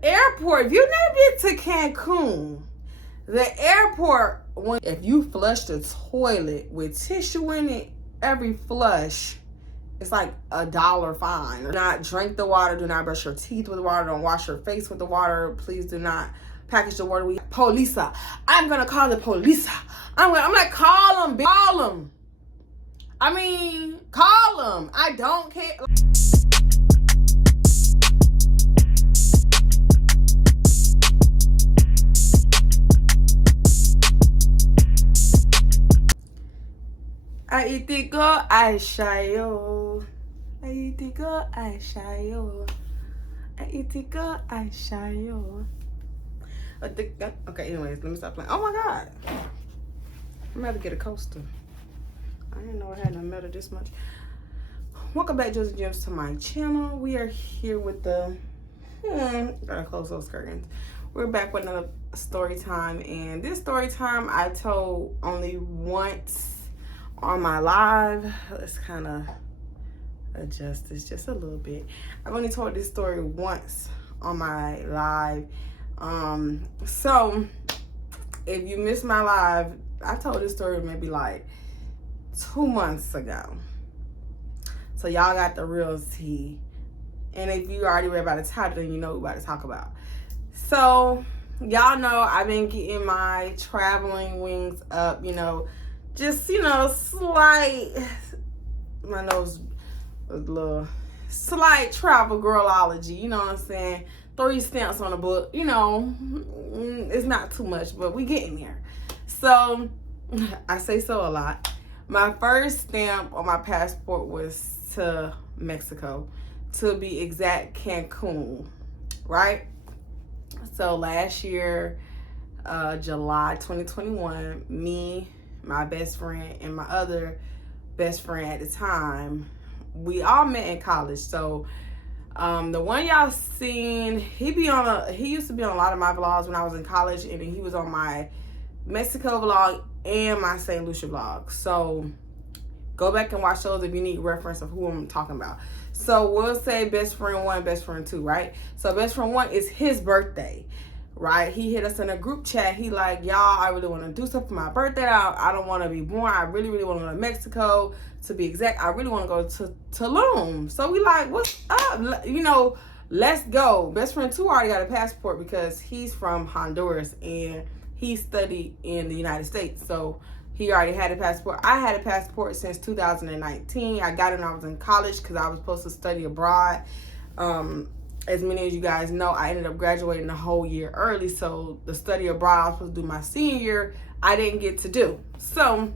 The airport, if you never been to Cancun, the airport, if you flush the toilet with tissue in it, every flush, it's like $1 fine. Do not drink the water. Do not brush your teeth with water. Don't wash your face with the water. Please do not package the water with Polisa. I'm gonna call the Polisa. I'm like, call them, call them. I mean, call them. I don't care. I Tik Tok, I Shaye. I Tik Tok, I Shaye. I Tik Tok, I Shaye. Okay, anyways, let me stop playing. Oh my God. I'm about to get a coaster. I didn't know I had no metal this much. Welcome back, Jems, to my channel. We are here with the gotta close those curtains. We're back with another story time, and this story time I told only once on my live. Let's kind of adjust this just a little bit. I've only told this story once on my live. So if you missed my live, I told this story maybe like 2 months ago. So y'all got the real tea. And if you already read about the title, then you know what we're about to talk about. So y'all know I've been getting my traveling wings up, you know, just, you know, slight, my nose was a little, slight travel girlology, you know what I'm saying? 3 stamps on the book, you know, it's not too much, but we getting there. So, I say so a lot. My first stamp on my passport was to Mexico, to be exact, Cancun, right? So last year, July 2021, me, my best friend, and my other best friend at the time, we all met in college. So the one y'all seen, he used to be on a lot of my vlogs when I was in college, and then he was on my Mexico vlog and my St. Lucia vlog. So go back and watch those if you need reference of who I'm talking about. So we'll say best friend 1, best friend 2, right? So best friend 1 is his birthday, right? He hit us in a group chat. He like, y'all, I really want to do something for my birthday. I don't want to be born. I really, really want to go to Mexico. To be exact, I really want to go to Tulum. So we like, what's up? You know, let's go. Best friend 2 already got a passport because he's from Honduras and he studied in the United States. So he already had a passport. I had a passport since 2019. I got it when I was in college because I was supposed to study abroad. As many of you guys know, I ended up graduating a whole year early. So the study abroad I was supposed to do my senior year, I didn't get to do. So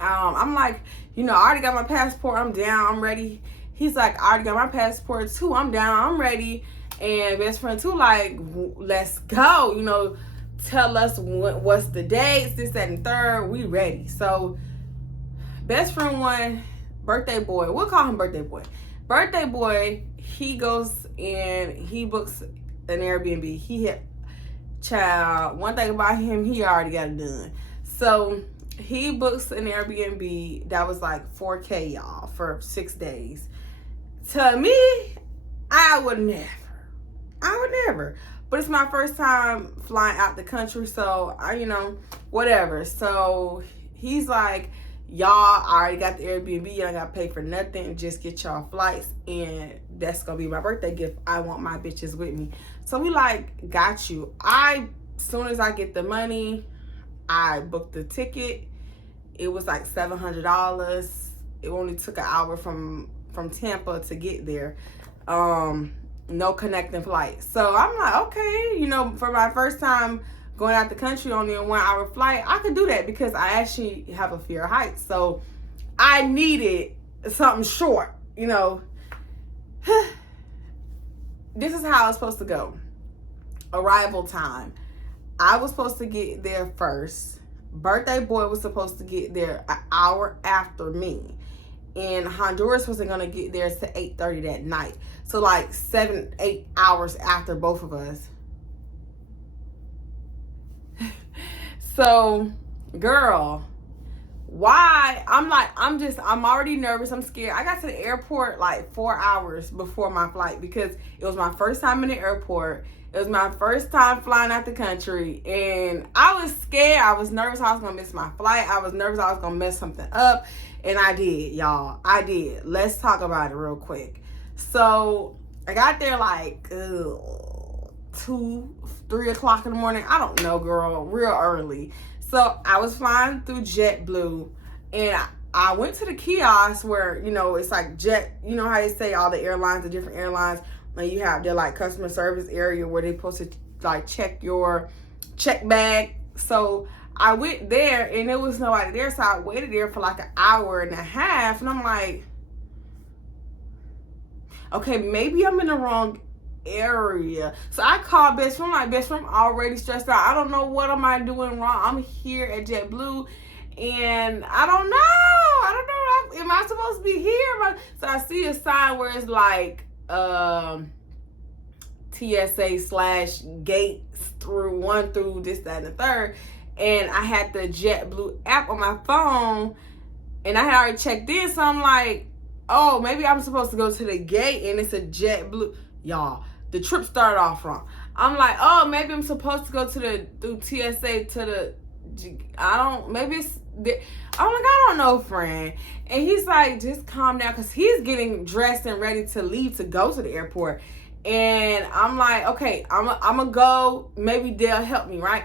I'm like, you know, I already got my passport. I'm down. I'm ready. He's like, I already got my passport too. I'm down. I'm ready. And best friend 2 like, let's go. You know, tell us what's the dates, this, that, and third. We ready. So best friend 1, birthday boy. We'll call him birthday boy. Birthday boy, he goes and he books an Airbnb. He hit, child, one thing about him, he already got it done. So he books an Airbnb that was like $4K, y'all, for 6 days. To me, I would never. But it's my first time flying out the country, so I, you know, whatever. So he's like, y'all already got the Airbnb, y'all gotta pay for nothing, just get y'all flights, and that's gonna be my birthday gift. I want my bitches with me. So we like, got you. Soon as I get the money, I booked the ticket. It was like $700. It only took an hour from Tampa to get there. No connecting flight. So I'm like, okay, you know, for my first time going out the country, only a 1 hour flight, I could do that because I actually have a fear of heights. So I needed something short, you know. This is how it's supposed to go. Arrival time. I was supposed to get there first. Birthday boy was supposed to get there an hour after me. And Honduras wasn't going to get there to 8:30 that night. So like 7-8 hours after both of us. So, girl, Why? I'm already nervous. I'm scared. I got to the airport like 4 hours before my flight because it was my first time in the airport. It was my first time flying out the country, and I was scared. I was nervous I was going to miss my flight. I was nervous I was going to mess something up, and I did, y'all. I did. Let's talk about it real quick. So, I got there like 2, 3 o'clock in the morning. I don't know, girl. Real early. So, I was flying through JetBlue, and I went to the kiosk where, you know, it's like you know how they say all the airlines, the different airlines, and you have their like customer service area where they supposed to like check your check bag. So I went there and there was nobody there, so I waited there for like an hour and a half, and I'm like, okay, maybe I'm in the wrong area. So I called best friend. My best friend already stressed out. I don't know what am I doing wrong. I'm here at JetBlue and I don't know. Am I supposed to be here? So I see a sign where it's like TSA/gates through 1 through this, that, and the third. And I had the JetBlue app on my phone and I had already checked in. So I'm like, oh, maybe I'm supposed to go to the gate and it's a JetBlue. Y'all, the trip started off wrong. I'm like, oh, maybe I'm supposed to go through TSA to the, maybe it's, I'm like, I don't know, friend. And he's like, just calm down, because he's getting dressed and ready to leave to go to the airport. And I'm like, okay, I'm going to go. Maybe they'll help me, right?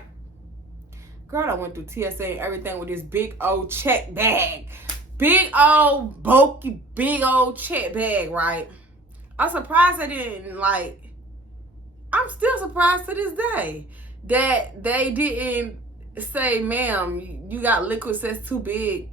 Girl, I went through TSA and everything with this big old check bag. Big old, bulky, big old check bag, right? I'm surprised I didn't, I'm still surprised to this day that they didn't say, ma'am, you got liquid that's too big.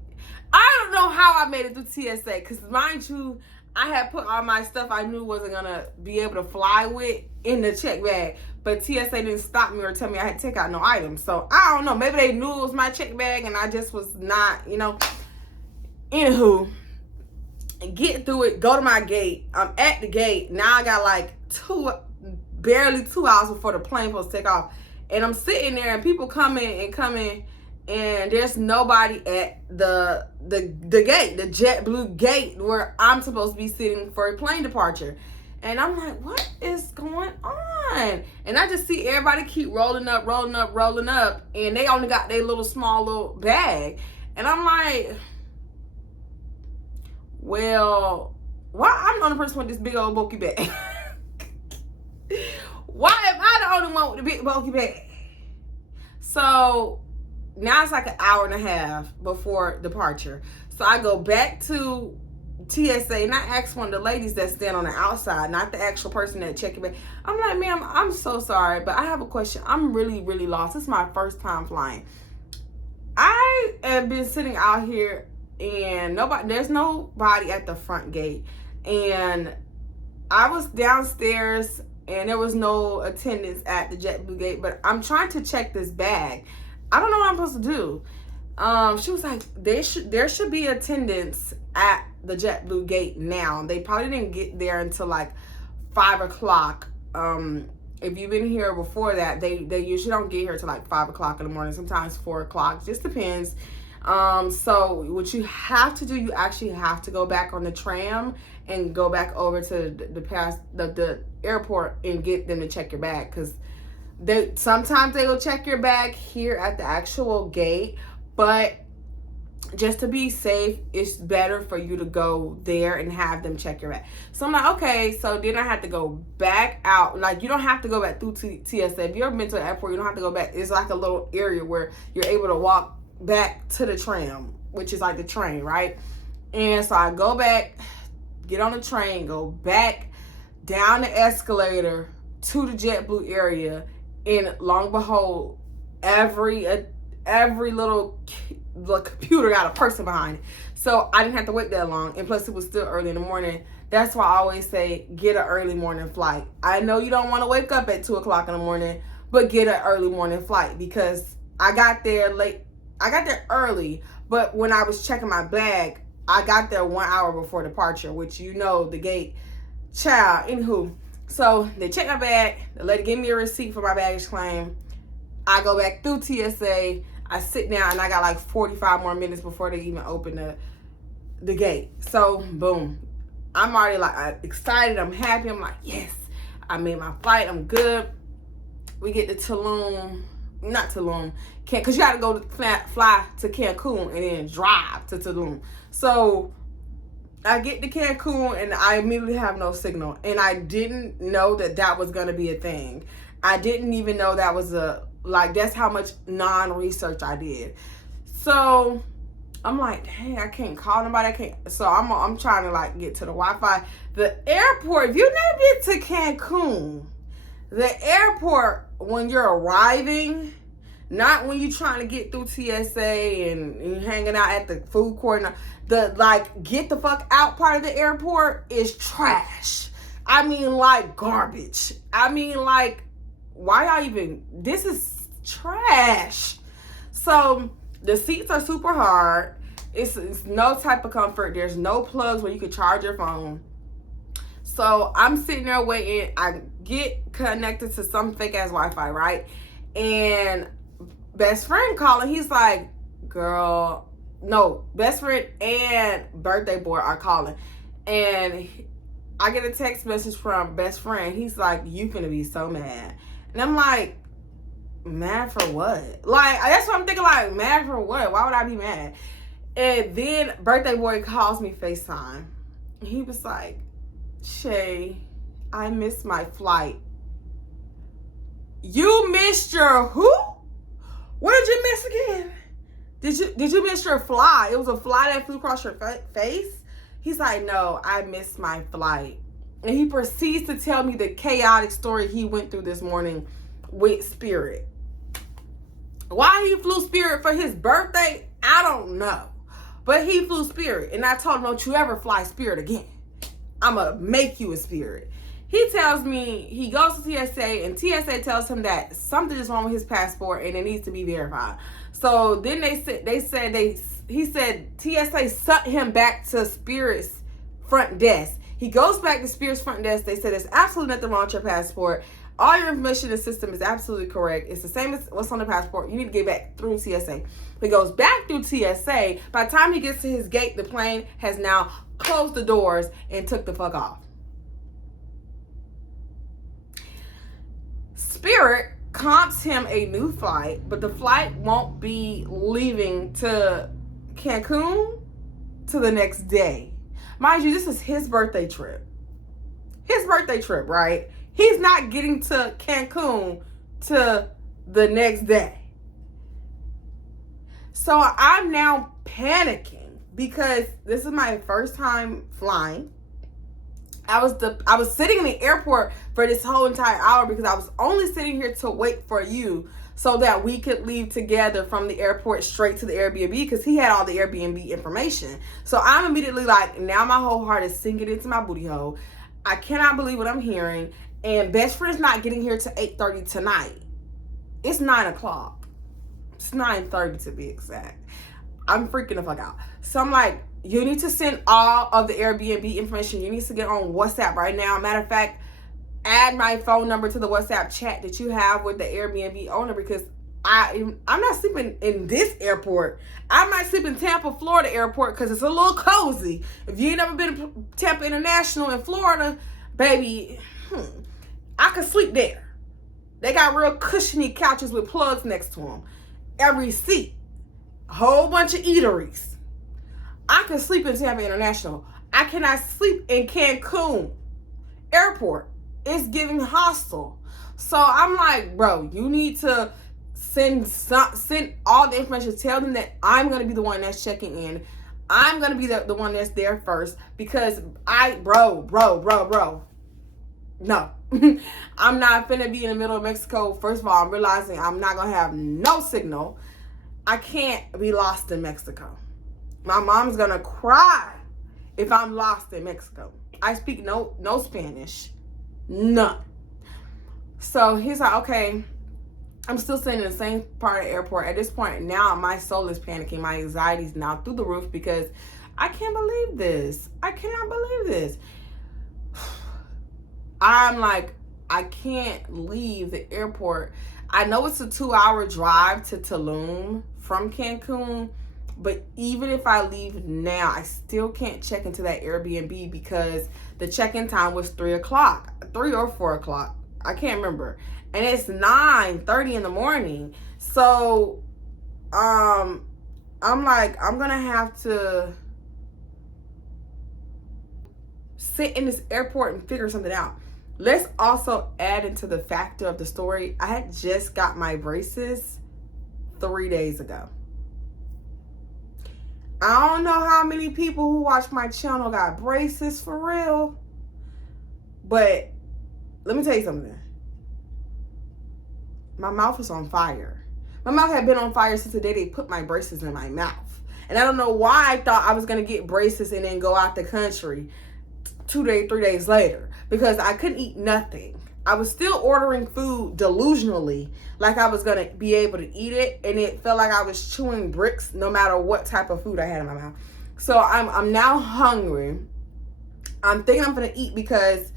I don't know how I made it through TSA, because mind you, I had put all my stuff I knew wasn't going to be able to fly with in the check bag. But TSA didn't stop me or tell me I had to take out no items. So, I don't know. Maybe they knew it was my check bag and I just was not, Anywho, get through it. Go to my gate. I'm at the gate. Now I got like barely 2 hours before the plane supposed to take off. And I'm sitting there and people coming. And there's nobody at the gate, the JetBlue gate where I'm supposed to be sitting for a plane departure. And I'm like, what is going on? And I just see everybody keep rolling up. And they only got their small little bag. And I'm like, well, why I'm the only person with this big old bulky bag? Why am I the only one with the big bulky bag? So now it's like an hour and a half before departure. So I go back to TSA and I asked one of the ladies that stand on the outside, not the actual person that checked it. I'm like, ma'am, I'm so sorry, but I have a question. I'm really, really lost. It's my first time flying. I have been sitting out here and there's nobody at the front gate. And I was downstairs and there was no attendants at the JetBlue gate, but I'm trying to check this bag. I don't know what I'm supposed to do. She was like, there should be attendants at the JetBlue gate now. They probably didn't get there until like 5 o'clock. If you've been here before that, they usually don't get here till like 5 o'clock in the morning, sometimes 4 o'clock, just depends. So what you have to do, you actually have to go back on the tram and go back over to the airport and get them to check your bag, because sometimes they will check your bag here at the actual gate, but just to be safe, it's better for you to go there and have them check your bag. So I'm like, okay. So then I had to go back out. Like, you don't have to go back through TSA. If you've ever been to the airport, you don't have to go back. It's like a little area where you're able to walk back to the tram, which is like the train, right? And so I go back, get on the train, go back down the escalator to the JetBlue area, and long and behold, every little computer got a person behind it. So I didn't have to wait that long, and plus it was still early in the morning. That's why I always say get an early morning flight. I know you don't want to wake up at 2 o'clock in the morning, but get an early morning flight, because I got there late. I got there early, but when I was checking my bag, I got there 1 hour before departure, which the gate. Child, anywho. So they checked my bag. The lady gave me a receipt for my baggage claim. I go back through TSA. I sit down and I got like 45 more minutes before they even open the gate. So boom, I'm already like excited. I'm happy. I'm like, yes, I made my flight. I'm good. We get to Tulum, not Tulum, because you got to go to fly to Cancun and then drive to Tulum. So I get to Cancun and I immediately have no signal. And I didn't know that was going to be a thing. I didn't even know that was that's how much non-research I did. So I'm like, dang, I can't call nobody. So I'm trying to like get to the Wi-Fi. The airport, if you never been to Cancun, the airport when you're arriving, not when you're trying to get through TSA and you're hanging out at the food court. The like get the fuck out part of the airport is trash. I mean like garbage. I mean like, why y'all even, this is trash. So the seats are super hard. It's no type of comfort. There's no plugs where you can charge your phone. So I'm sitting there waiting. I get connected to some fake ass Wi-Fi, right? And best friend calling. He's like, girl, no, best friend and birthday boy are calling. And I get a text message from best friend. He's like, you finna be so mad. And I'm like, mad for what? Like, that's what I'm thinking, like, mad for what? Why would I be mad? And then birthday boy calls me FaceTime. He was like, Shaye, I missed my flight. You missed your who? What did you miss again? Did you miss your fly? It was a fly that flew across your face? He's like, no, I missed my flight. And he proceeds to tell me the chaotic story he went through this morning with Spirit. Why he flew Spirit for his birthday, I don't know. But he flew Spirit. And I told him, don't you ever fly Spirit again. I'm going to make you a Spirit. He tells me he goes to TSA and TSA tells him that something is wrong with his passport and it needs to be verified. So then he said TSA sent him back to Spirit's front desk. He goes back to Spirit's front desk. They said there's absolutely nothing wrong with your passport. All your information in the system is absolutely correct. It's the same as what's on the passport. You need to get back through TSA. He goes back through TSA. By the time he gets to his gate, the plane has now closed the doors and took the fuck off. Spirit comps him a new flight, but the flight won't be leaving to Cancun to the next day. Mind you, this is his birthday trip. His birthday trip, right? He's not getting to Cancun to the next day. So I'm now panicking because this is my first time flying. I was sitting in the airport for this whole entire hour because I was only sitting here to wait for you so that we could leave together from the airport straight to the Airbnb because he had all the Airbnb information. So I'm immediately like, now my whole heart is sinking into my booty hole. I cannot believe what I'm hearing. And best friend's not getting here till 8:30 tonight. It's 9 o'clock. It's 9:30 to be exact. I'm freaking the fuck out. So I'm like, you need to send all of the Airbnb information. You need to get on WhatsApp right now. Matter of fact, add my phone number to the WhatsApp chat that you have with the Airbnb owner because I'm not sleeping in this airport. I might sleep in Tampa, Florida airport because it's a little cozy. If you ain't never been to Tampa International in Florida, baby, I could sleep there. They got real cushiony couches with plugs next to them. Every seat. A whole bunch of eateries. I can sleep in Tampa International. I cannot sleep in Cancun airport. It's giving hostile. So I'm like, bro, you need to send all the information. Tell them that I'm going to be the one that's checking in. I'm going to be the one that's there first because bro. No. I'm not finna be in the middle of Mexico. First of all, I'm realizing I'm not going to have no signal. I can't be lost in Mexico. My mom's going to cry if I'm lost in Mexico. I speak no Spanish. None. So he's like, okay, I'm still sitting in the same part of the airport. At this point, now my soul is panicking. My anxiety is now through the roof because I can't believe this. I cannot believe this. I'm like, I can't leave the airport. I know it's a 2-hour drive to Tulum from Cancun, but even if I leave now, I still can't check into that Airbnb because the check-in time was 3 o'clock, 3 or 4 o'clock. I can't remember. And it's 9:30 in the morning. So, I'm like, I'm going to have to sit in this airport and figure something out. Let's also add into the factor of the story. I had just got my braces 3 days ago. I don't know how many people who watch my channel got braces for real. But let me tell you something. My mouth is on fire. My mouth had been on fire since the day they put my braces in my mouth. And I don't know why I thought I was going to get braces and then go out the country 3 days later. Because I couldn't eat nothing. I was still ordering food delusionally, like I was gonna be able to eat it, and it felt like I was chewing bricks no matter what type of food I had in my mouth. So I'm now hungry. I'm thinking I'm gonna eat because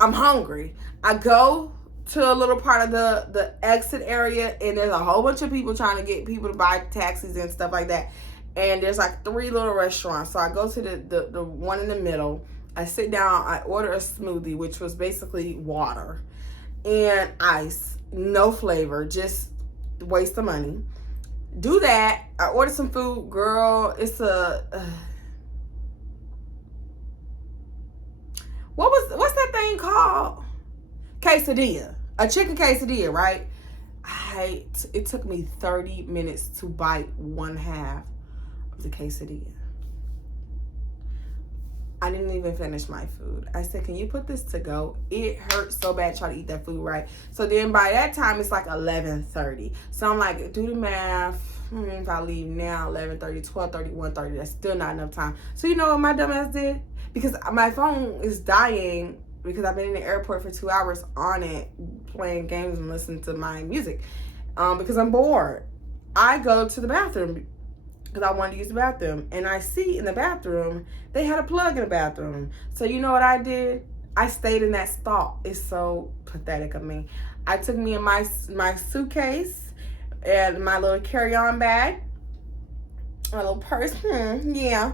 I'm hungry. I go to a little part of the exit area, and there's a whole bunch of people trying to get people to buy taxis and stuff like that. And there's like 3 little restaurants. So I go to the one in the middle. I sit down, I order a smoothie, which was basically water and ice, no flavor, just waste of money. Do that. I order some food. Girl, it's what's that thing called? Quesadilla. A chicken quesadilla, right? It took me 30 minutes to bite 1/2 of the quesadilla. I didn't even finish my food. I said, can you put this to go? It hurts so bad trying to eat that food, right? So then by that time, it's like 11:30. So I'm like, do the math. If I leave now, 11:30, 12:30, 1:30, that's still not enough time. So you know what my dumb ass did? Because my phone is dying because I've been in the airport for 2 hours on it, playing games and listening to my music because I'm bored. I go to the bathroom because I wanted to use the bathroom, and I see in the bathroom they had a plug in the bathroom. So you know what I did? I stayed in that stall. It's so pathetic of me. I took me in my suitcase and my little carry-on bag, my little purse, yeah,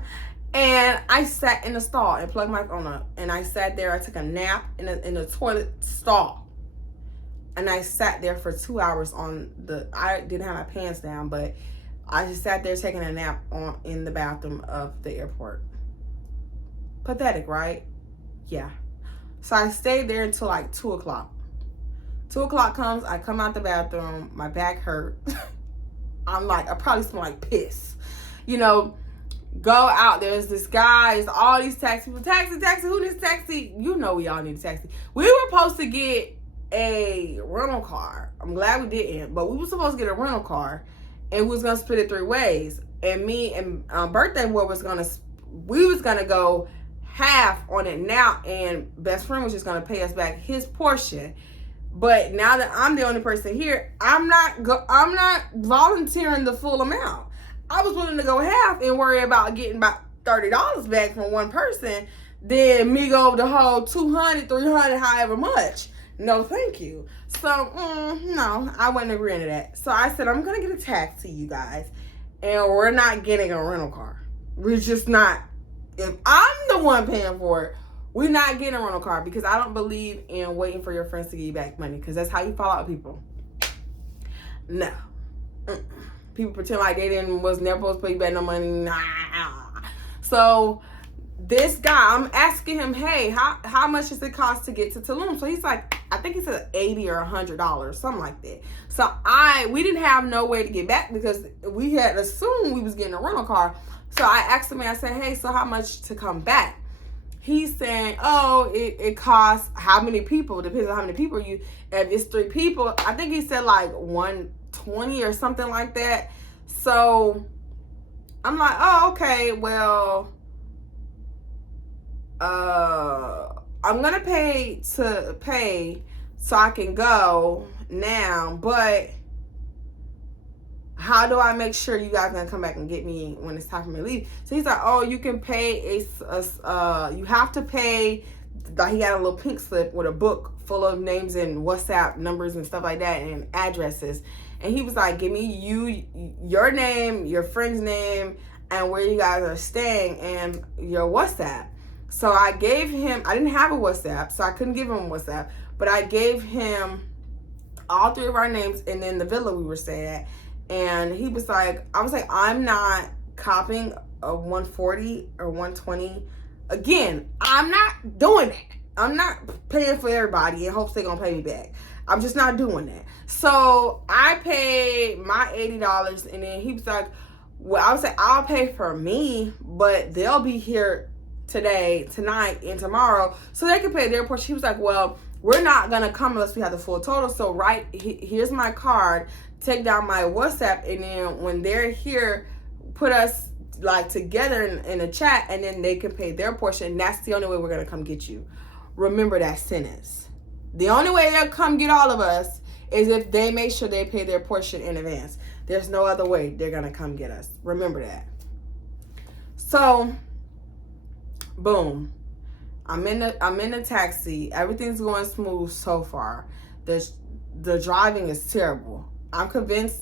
and I sat in the stall and plugged my phone up, and I sat there. I took a nap in the toilet stall, and I sat there for 2 hours I didn't have my pants down, but I just sat there taking a nap in the bathroom of the airport. Pathetic, right? Yeah. So I stayed there until like 2 o'clock. 2 o'clock comes, I come out the bathroom, my back hurt. I'm like, I probably smell like piss. You know, go out, there's this guy, it's all these taxi people, taxi, who needs taxi? You know we all need a taxi. We were supposed to get a rental car. I'm glad we didn't, but we were supposed to get a rental car. And we was gonna split it 3 ways. And me and birthday boy we was gonna go half on it now, and best friend was just gonna pay us back his portion. But now that I'm the only person here, I'm not volunteering the full amount. I was willing to go half and worry about getting about $30 back from one person, then me go the whole 200, 300, however much. No, thank you. So, no, I wasn't agreeing to that. So I said, I'm going to get a taxi, you guys. And we're not getting a rental car. We're just not. If I'm the one paying for it, we're not getting a rental car because I don't believe in waiting for your friends to give you back money because that's how you fall out with people. No. People pretend like they was never supposed to pay you back no money. Nah. So this guy, I'm asking him, hey, how much does it cost to get to Tulum? So he's like, I think he said $80 or $100, something like that. So we didn't have no way to get back because we had assumed we was getting a rental car. So I asked him, I said, hey, so how much to come back? He's saying, oh, it costs how many people? Depends on how many people you. If it's 3 people, I think he said like 120 or something like that. So I'm like, oh, okay, well, I'm gonna pay so I can go now, but how do I make sure you guys gonna come back and get me when it's time for me to leave? So he's like, oh, you can pay you have to pay. Like he had a little pink slip with a book full of names and WhatsApp numbers and stuff like that and addresses. And he was like, give me your name, your friend's name, and where you guys are staying and your WhatsApp. So I gave him, I didn't have a WhatsApp, so I couldn't give him a WhatsApp, but I gave him all 3 of our names and then the villa we were staying at. And he was like, I was like, I'm not copying a 140 or 120. Again, I'm not doing that. I'm not paying for everybody in hopes they're gonna pay me back. I'm just not doing that. So I paid my $80, and then he was like, well, I was like, I'll pay for me, but they'll be here today, tonight, and tomorrow, so they can pay their portion. He was like, well, we're not gonna come unless we have the full total. So here's my card, take down my WhatsApp, and then when they're here, put us like together in a chat, and then they can pay their portion. And that's the only way we're gonna come get you. Remember that sentence. The only way they'll come get all of us is if they make sure they pay their portion in advance. There's no other way they're gonna come get us. Remember that. So, boom. I'm in the taxi. Everything's going smooth so far. The driving is terrible. I'm convinced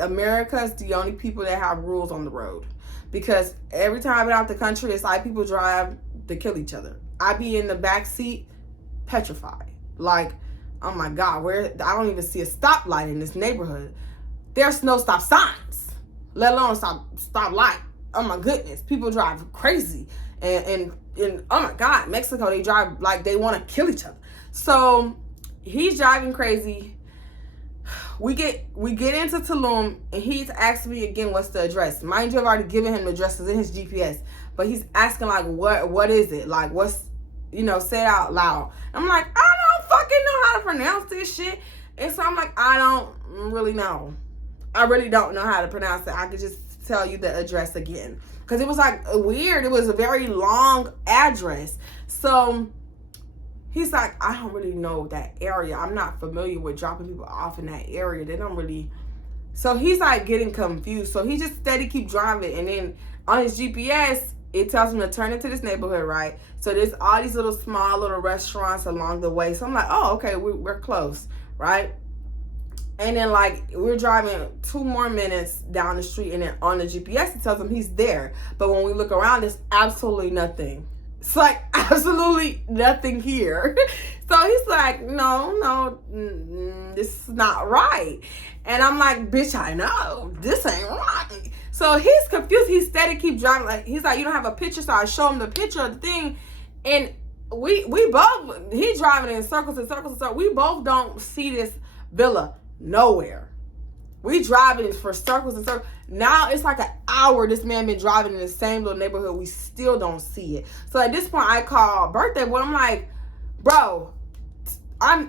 America is the only people that have rules on the road. Because every time I've been out the country, it's like people drive to kill each other. I be in the back seat petrified. Like, oh my God, I don't even see a stoplight in this neighborhood. There's no stop signs, let alone stop light. Oh my goodness, people drive crazy. And oh my God, Mexico, they drive like they want to kill each other. So he's driving crazy. We get into Tulum, and he's asking me again, what's the address? Mind you, I've already given him the addresses in his GPS, but he's asking like, what is it? Like, what's, say it out loud. I'm like, I don't fucking know how to pronounce this shit. And so I'm like, I don't really know. I really don't know how to pronounce it. I could just tell you the address again. Because it was like weird. It was a very long address. So he's like, I don't really know that area. I'm not familiar with dropping people off in that area. They don't really. So he's like getting confused. So he just steady keep driving. And then on his GPS, it tells him to turn into this neighborhood, right? So there's all these small little restaurants along the way. So I'm like, oh, okay, we're close, right? And then like we're driving 2 more minutes down the street, and then on the GPS it tells him he's there. But when we look around, there's absolutely nothing. It's like absolutely nothing here. So he's like, no, this is not right. And I'm like, bitch, I know this ain't right. So he's confused. He steady keep driving. Like he's like, you don't have a picture. So I show him the picture of the thing, and we both, he driving in circles and circles and circles. We both don't see this villa nowhere. We driving for circles and circles. Now it's like an hour this man been driving in the same little neighborhood. We still don't see it. So at this point I call birthday boy. I'm like, bro,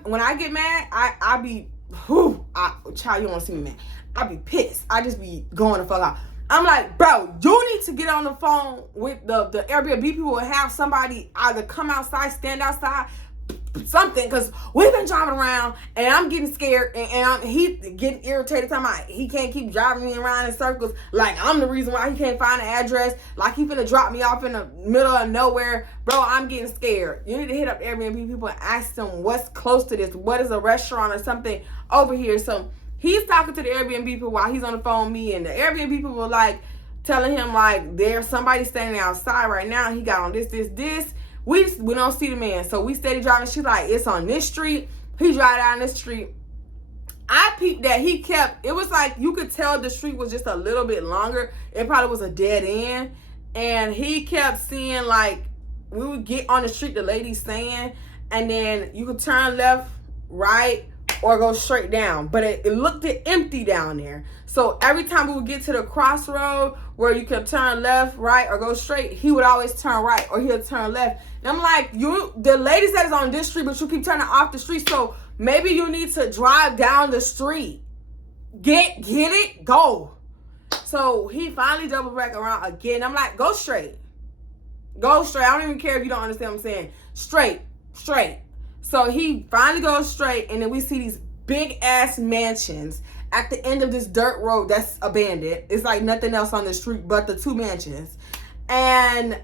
when I get mad, I be, child, you don't see me mad. I be pissed. I just be going the fuck out. I'm like, bro, you need to get on the phone with the Airbnb people and have somebody either come outside, stand outside, something, because we've been driving around and I'm getting scared, and he getting irritated, talking about he can't keep driving me around in circles like I'm the reason why he can't find an address, like he finna drop me off in the middle of nowhere. Bro, I'm getting scared. You need to hit up Airbnb people and ask them what's close to this, what is a restaurant or something over here. So he's talking to the Airbnb people while he's on the phone with me, and the Airbnb people were like telling him like there's somebody standing outside right now. He got on this. We don't see the man. So we steady driving. She's like, it's on this street. He drive down this street. I peeped that he kept, it was like you could tell the street was just a little bit longer. It probably was a dead end. And he kept seeing like, we would get on the street, the lady's saying, and then you could turn left, right, or go straight down. But it looked empty down there. So every time we would get to the crossroad where you could turn left, right, or go straight, he would always turn right or he'll turn left. And I'm like, the lady said it's on this street, but you keep turning off the street. So maybe you need to drive down the street. Get it? Go. So he finally doubled back around again. I'm like, go straight. Go straight. I don't even care if you don't understand what I'm saying. Straight. So he finally goes straight, and then we see these big ass mansions at the end of this dirt road that's abandoned. It's like nothing else on the street but the 2 mansions. And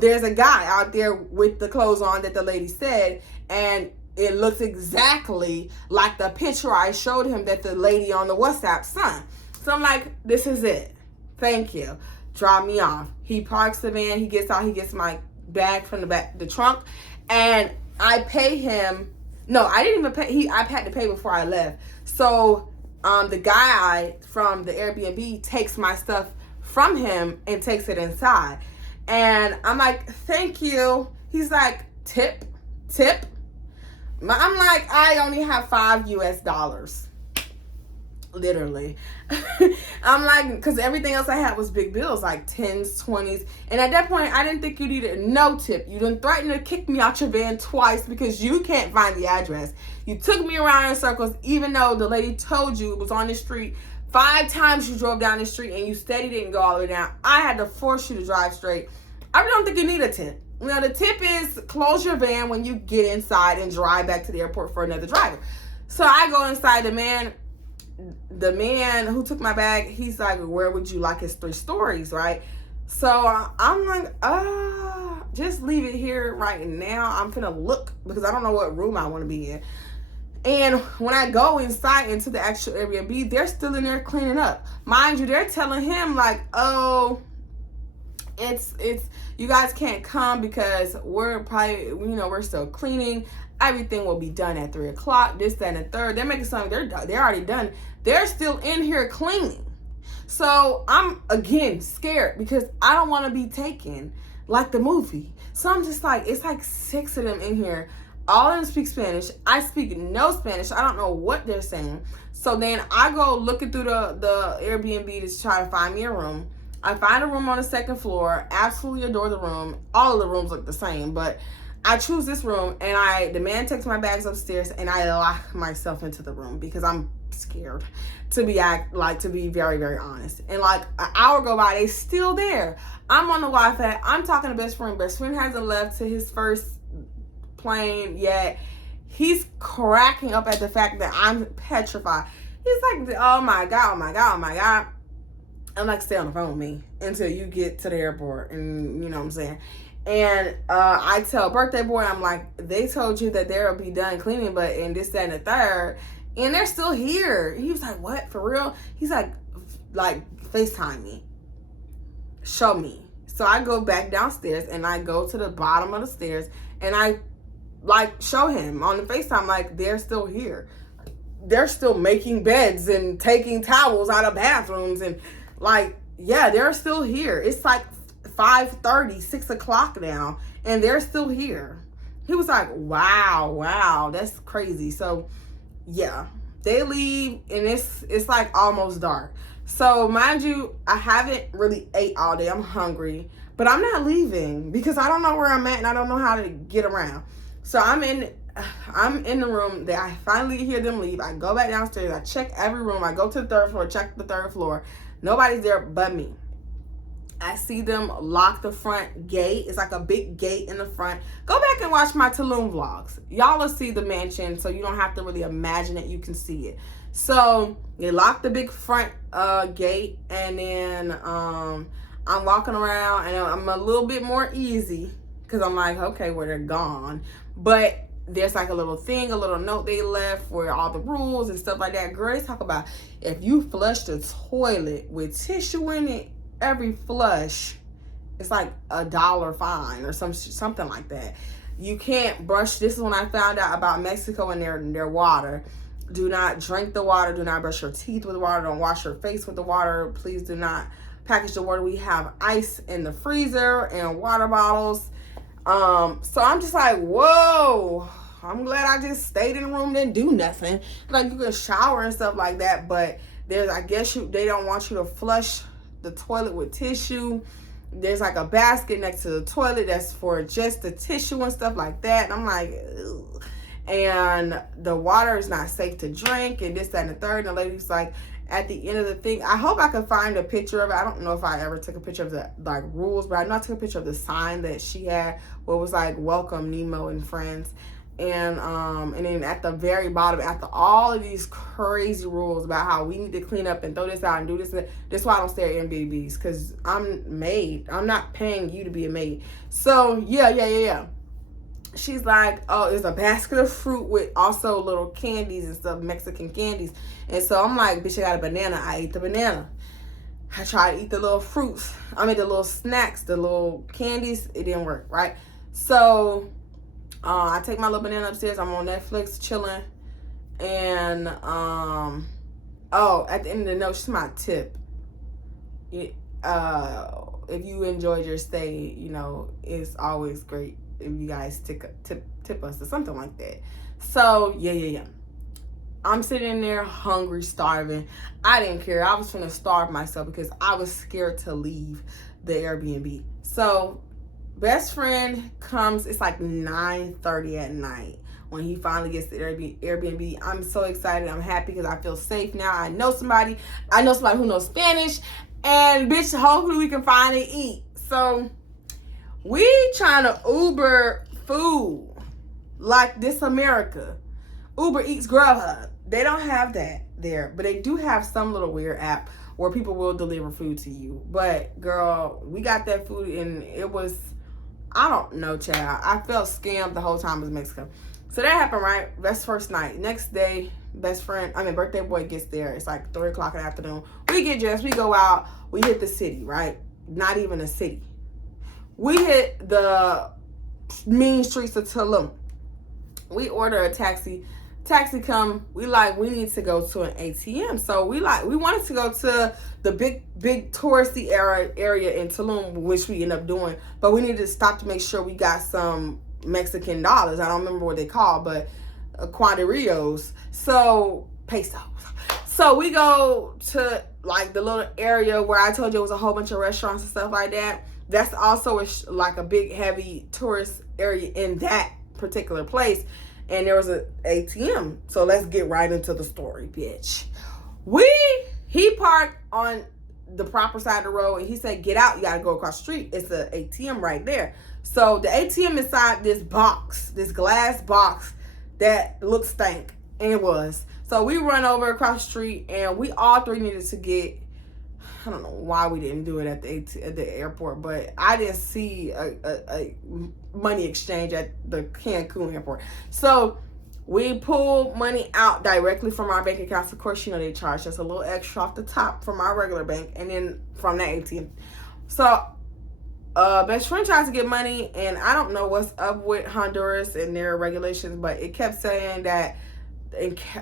there's a guy out there with the clothes on that the lady said, and it looks exactly like the picture I showed him that the lady on the WhatsApp sent. So I'm like, this is it. Thank you. Drop me off. He parks the van. He gets out. He gets my bag from the trunk. And I pay him. No, I didn't even pay. I had to pay before I left. So the guy from the Airbnb takes my stuff from him and takes it inside. And I'm like, thank you. He's like, tip. I'm like, I only have $5 US. Literally. I'm like, because everything else I had was big bills, like 10s, 20s. And at that point, I didn't think you needed no tip. You didn't threaten to kick me out your van twice because you can't find the address. You took me around in circles, even though the lady told you it was on the street. 5 times you drove down the street and you steady didn't go all the way down. I had to force you to drive straight. I really don't think you need a tip. You know, the tip is close your van when you get inside and drive back to the airport for another driver. So I go inside. The man who took my bag, he's like, where would you like his 3 stories, right? So I'm like, just leave it here right now. I'm finna look because I don't know what room I want to be in. And when I go inside into the actual Airbnb, they're still in there cleaning up. Mind you, they're telling him like, oh, it's you guys can't come because we're probably, we're still cleaning. Everything will be done at 3 o'clock. This, that, and the third. They're making something. They're already done. They're still in here cleaning. So I'm again scared because I don't want to be taken like the movie. So I'm just like, it's like 6 of them in here. All of them speak Spanish. I speak no Spanish. I don't know what they're saying. So then I go looking through the Airbnb to try to find me a room. I find a room on the 2nd floor. Absolutely adore the room. All of the rooms look the same, but I choose this room, and the man takes my bags upstairs, and I lock myself into the room because I'm scared, to be very, very honest. And like an hour go by, they still there. I'm on the Wi-Fi. I'm talking to best friend. Best friend hasn't left to his first plane yet. He's cracking up at the fact that I'm petrified. He's like, oh my God. I'm like, stay on the phone with me until you get to the airport, and you know what I'm saying. And I tell birthday boy, I'm like, they told you that they'll be done cleaning, but in this, that, and the third, and they're still here. He was like, what, for real? He's like FaceTime me, show me. So I go back downstairs and I go to the bottom of the stairs and I show him on the FaceTime, like, they're still here. They're still making beds and taking towels out of bathrooms and yeah, they're still here. It's like 5:30, 6 o'clock now, and they're still here. He was like, wow, that's crazy. So yeah, they leave and it's like almost dark. So mind you, I haven't really ate all day. I'm hungry, but I'm not leaving because I don't know where I'm at and I don't know how to get around. So I'm in the room. That I finally hear them leave. I go back downstairs. I check every room. I go to the 3rd floor, check the 3rd floor. Nobody's there but me. I see them lock the front gate. It's like a big gate in the front. Go back and watch my Tulum vlogs. Y'all will see the mansion, so you don't have to really imagine it. You can see it. So they lock the big front gate, and then I'm walking around, and I'm a little bit more easy because I'm like, okay, well, they're gone. But there's like a little note they left for all the rules and stuff like that. Girl, they talk about if you flush the toilet with tissue in it, every flush, it's like $1 fine or something like that. You can't brush. This is when I found out about Mexico and their water. Do not drink the water. Do not brush your teeth with water. Don't wash your face with the water. Please do not package the water. We have ice in the freezer and water bottles. So I'm just like, whoa, I'm glad I just stayed in the room, didn't do nothing. Like, you can shower and stuff like that, but I guess they don't want you to flush the toilet with tissue. There's like a basket next to the toilet that's for just the tissue and stuff like that. And I'm like, ugh. And the water is not safe to drink and this, that, and the third. And the lady's like, at the end of the thing, I hope I can find a picture of it. I don't know if I ever took a picture of the rules, but I know I took a picture of the sign that she had where it was like, welcome Nemo and friends. And then at the very bottom, after all of these crazy rules about how we need to clean up and throw this out and do this, that's why I don't stay at Airbnbs, because I'm maid. I'm not paying you to be a maid. So yeah. she's like, oh, there's a basket of fruit with also little candies and stuff, Mexican candies. And so I'm like, bitch, I got a banana. I ate the banana. I tried to eat the little fruits. I mean, the little snacks, the little candies. It didn't work, right? So I take my little banana upstairs. I'm on Netflix chilling. And, at the end of the note, she's my tip. If you enjoyed your stay, you know, it's always great if you guys tip us or something like that. So, yeah. I'm sitting there hungry, starving. I didn't care. I was finna starve myself because I was scared to leave the Airbnb. So, best friend comes. It's like 9:30 at night when he finally gets to Airbnb. I'm so excited. I'm happy because I feel safe now. I know somebody who knows Spanish. And, bitch, hopefully we can finally eat. So, we trying to Uber food like this America. Uber Eats, Grubhub. They don't have that there, but they do have some little weird app where people will deliver food to you. But girl, we got that food and it was, I don't know, child. I felt scammed the whole time it was Mexico. So that happened, right? That's first night. Next day, birthday boy gets there. It's like 3 o'clock in the afternoon. We get dressed, we go out, we hit the city, right? Not even a city. We hit the mean streets of Tulum. We order a taxi. Taxi come, we need to go to an ATM. So we wanted to go to the big touristy area in Tulum, which we end up doing, but we needed to stop to make sure we got some Mexican dollars. I don't remember what they call, but cuadrillos. So pesos. So we go to like the little area where I told you it was a whole bunch of restaurants and stuff like that. That's also like a big heavy tourist area in that particular place. And there was an ATM. So let's get right into the story, bitch. He parked on the proper side of the road and he said, get out, you gotta go across the street. It's an ATM right there. So the ATM inside this box, this glass box that looks stank. And it was. So we run over across the street and we all three needed to get, I don't know why we didn't do it at the airport, but I didn't see a money exchange at the Cancun airport. So we pulled money out directly from our bank accounts. Of course, you know, they charged us a little extra off the top from our regular bank and then from that ATM. So best friend tries to get money, and I don't know what's up with Honduras and their regulations, but it kept saying that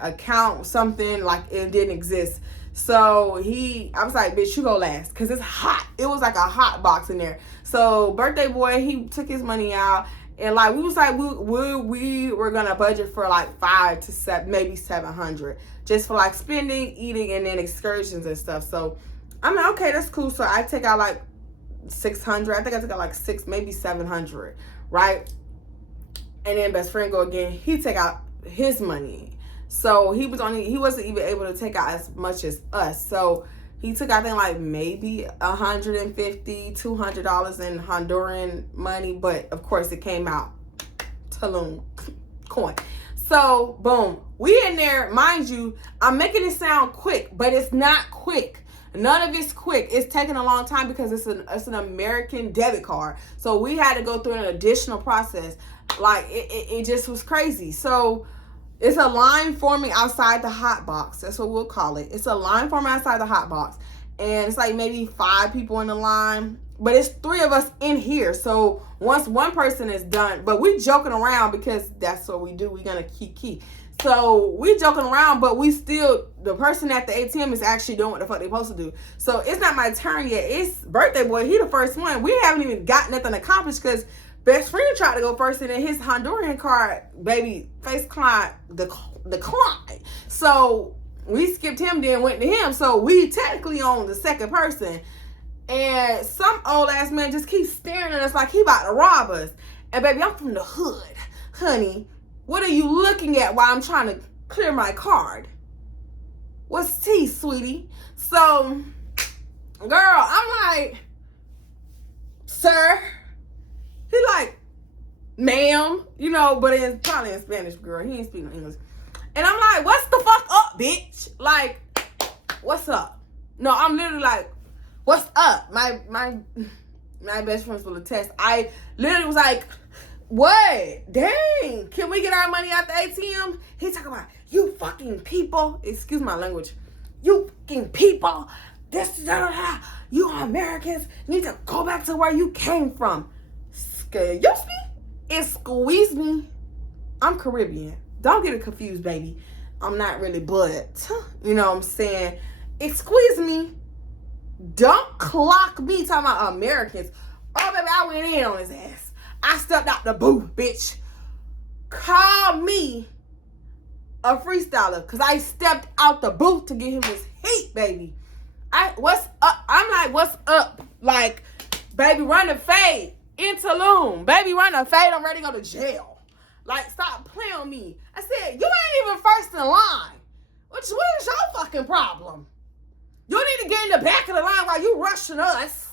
account something like it didn't exist. So I was like, bitch, you go last, because it's hot. It was like a hot box in there. So birthday boy, he took his money out, and like we was like, we were gonna budget for like 5 to 7, maybe 700, just for like spending, eating, and then excursions and stuff. So I'm like, okay, that's cool. So I take out like 600. I think I took out like 6, maybe 700, right? And then best friend go again. He take out his money. So he wasn't even able to take out as much as us. So he took, I think, like maybe $150, $200 in Honduran money. But of course it came out Tulum coin. So boom, we in there, mind you, I'm making it sound quick, but it's not quick. None of it's quick. It's taking a long time because it's an American debit card. So we had to go through an additional process. Like it just was crazy. So it's a line forming outside the hot box. That's what we'll call it. It's a line forming outside the hot box. And it's like maybe 5 people in the line. But it's 3 of us in here. So once one person is done, but we joking around because that's what we do. We're going to key. So we joking around, but the person at the ATM is actually doing what the fuck they supposed to do. So it's not my turn yet. It's birthday boy. He the first one. We haven't even got nothing accomplished because best friend tried to go first, and then his Honduran card, baby, face decline. So we skipped him, then went to him. So we technically on the second person. And some old ass man just keeps staring at us like he about to rob us. And baby, I'm from the hood. Honey, what are you looking at while I'm trying to clear my card? What's tea, sweetie? So, girl, I'm like, sir. He like, ma'am, you know, but it's probably in Spanish, girl. He ain't speaking English. And I'm like, what's the fuck up, bitch? Like, what's up? No, I'm literally like, what's up? My best friend's will attest. I literally was like, What? Dang. Can we get our money out the ATM? He talking about, you fucking people. Excuse my language. You fucking people. This, you Americans need to go back to where you came from. Excuse me? Excuse me? I'm Caribbean. Don't get it confused, baby. I'm not really, but, you know what I'm saying? Excuse me. Don't clock me talking about Americans. Oh, baby, I went in on his ass. I stepped out the booth, bitch. Call me a freestyler, because I stepped out the booth to get him his heat, baby. What's up? I'm like, what's up? Like, baby, run the fade. Interlude. Baby, run the fade. I'm ready to go to jail. Like, stop playing on me. I said, you ain't even first in line. What is your fucking problem? You need to get in the back of the line while you rushing us.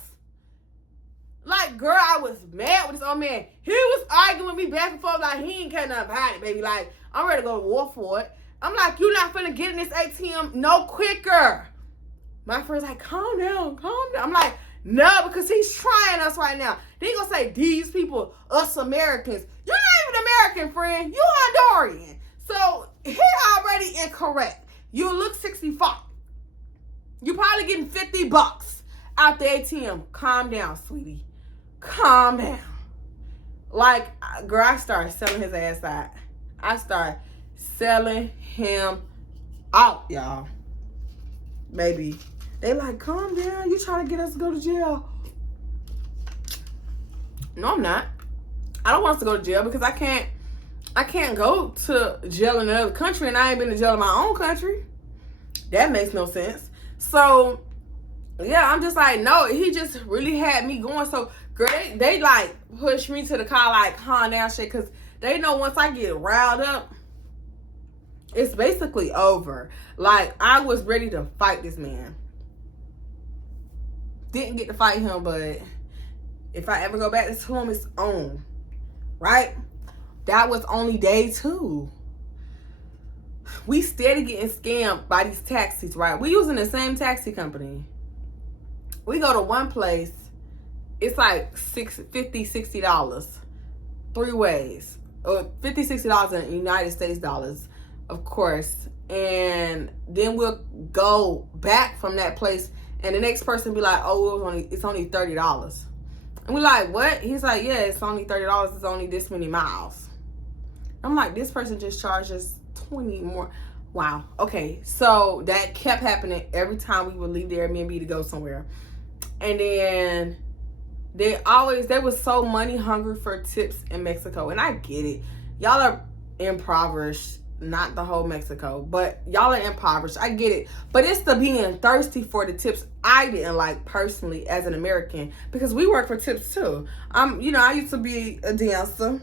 Like, girl, I was mad with this old man. He was arguing with me back and forth like he ain't care nothing about it, baby. Like, I'm ready to go to war for it. I'm like, you not finna get in this ATM no quicker. My friend's like, calm down, calm down. I'm like, no, because he's trying us right now. Then he gonna say, these people, us Americans. You're not even American, friend. You Honduran. So, he already incorrect. You look 65. You probably getting $50 out the ATM. Calm down, sweetie. Calm down. Like, girl, I started selling his ass out. I started selling him out, y'all. Baby. They like, calm down. You trying to get us to go to jail. No, I'm not. I don't want us to go to jail because I can't go to jail in another country and I ain't been to jail in my own country. That makes no sense. So, yeah, I'm just like, no, he just really had me going. So, girl, they like push me to the car like, calm down, shit, because they know once I get riled up, it's basically over. Like, I was ready to fight this man. Didn't get to fight him, but if I ever go back to him, it's on. Right? That was only day 2. We steady getting scammed by these taxis, right? We using the same taxi company. We go to one place, it's like $50, $60. 3 ways. Or $50, $60 in United States dollars, of course. And then we'll go back from that place and the next person be like, oh, it's only $30. And we're like, what? He's like, yeah, it's only $30. It's only this many miles. I'm like, this person just charges 20 more. Wow. Okay. So that kept happening every time we would leave the Airbnb to go somewhere. And then they was so money hungry for tips in Mexico. And I get it. Y'all are impoverished. Not the whole Mexico, but y'all are impoverished. I get it. But it's the being thirsty for the tips I didn't like personally as an American, because we work for tips too. I used to be a dancer.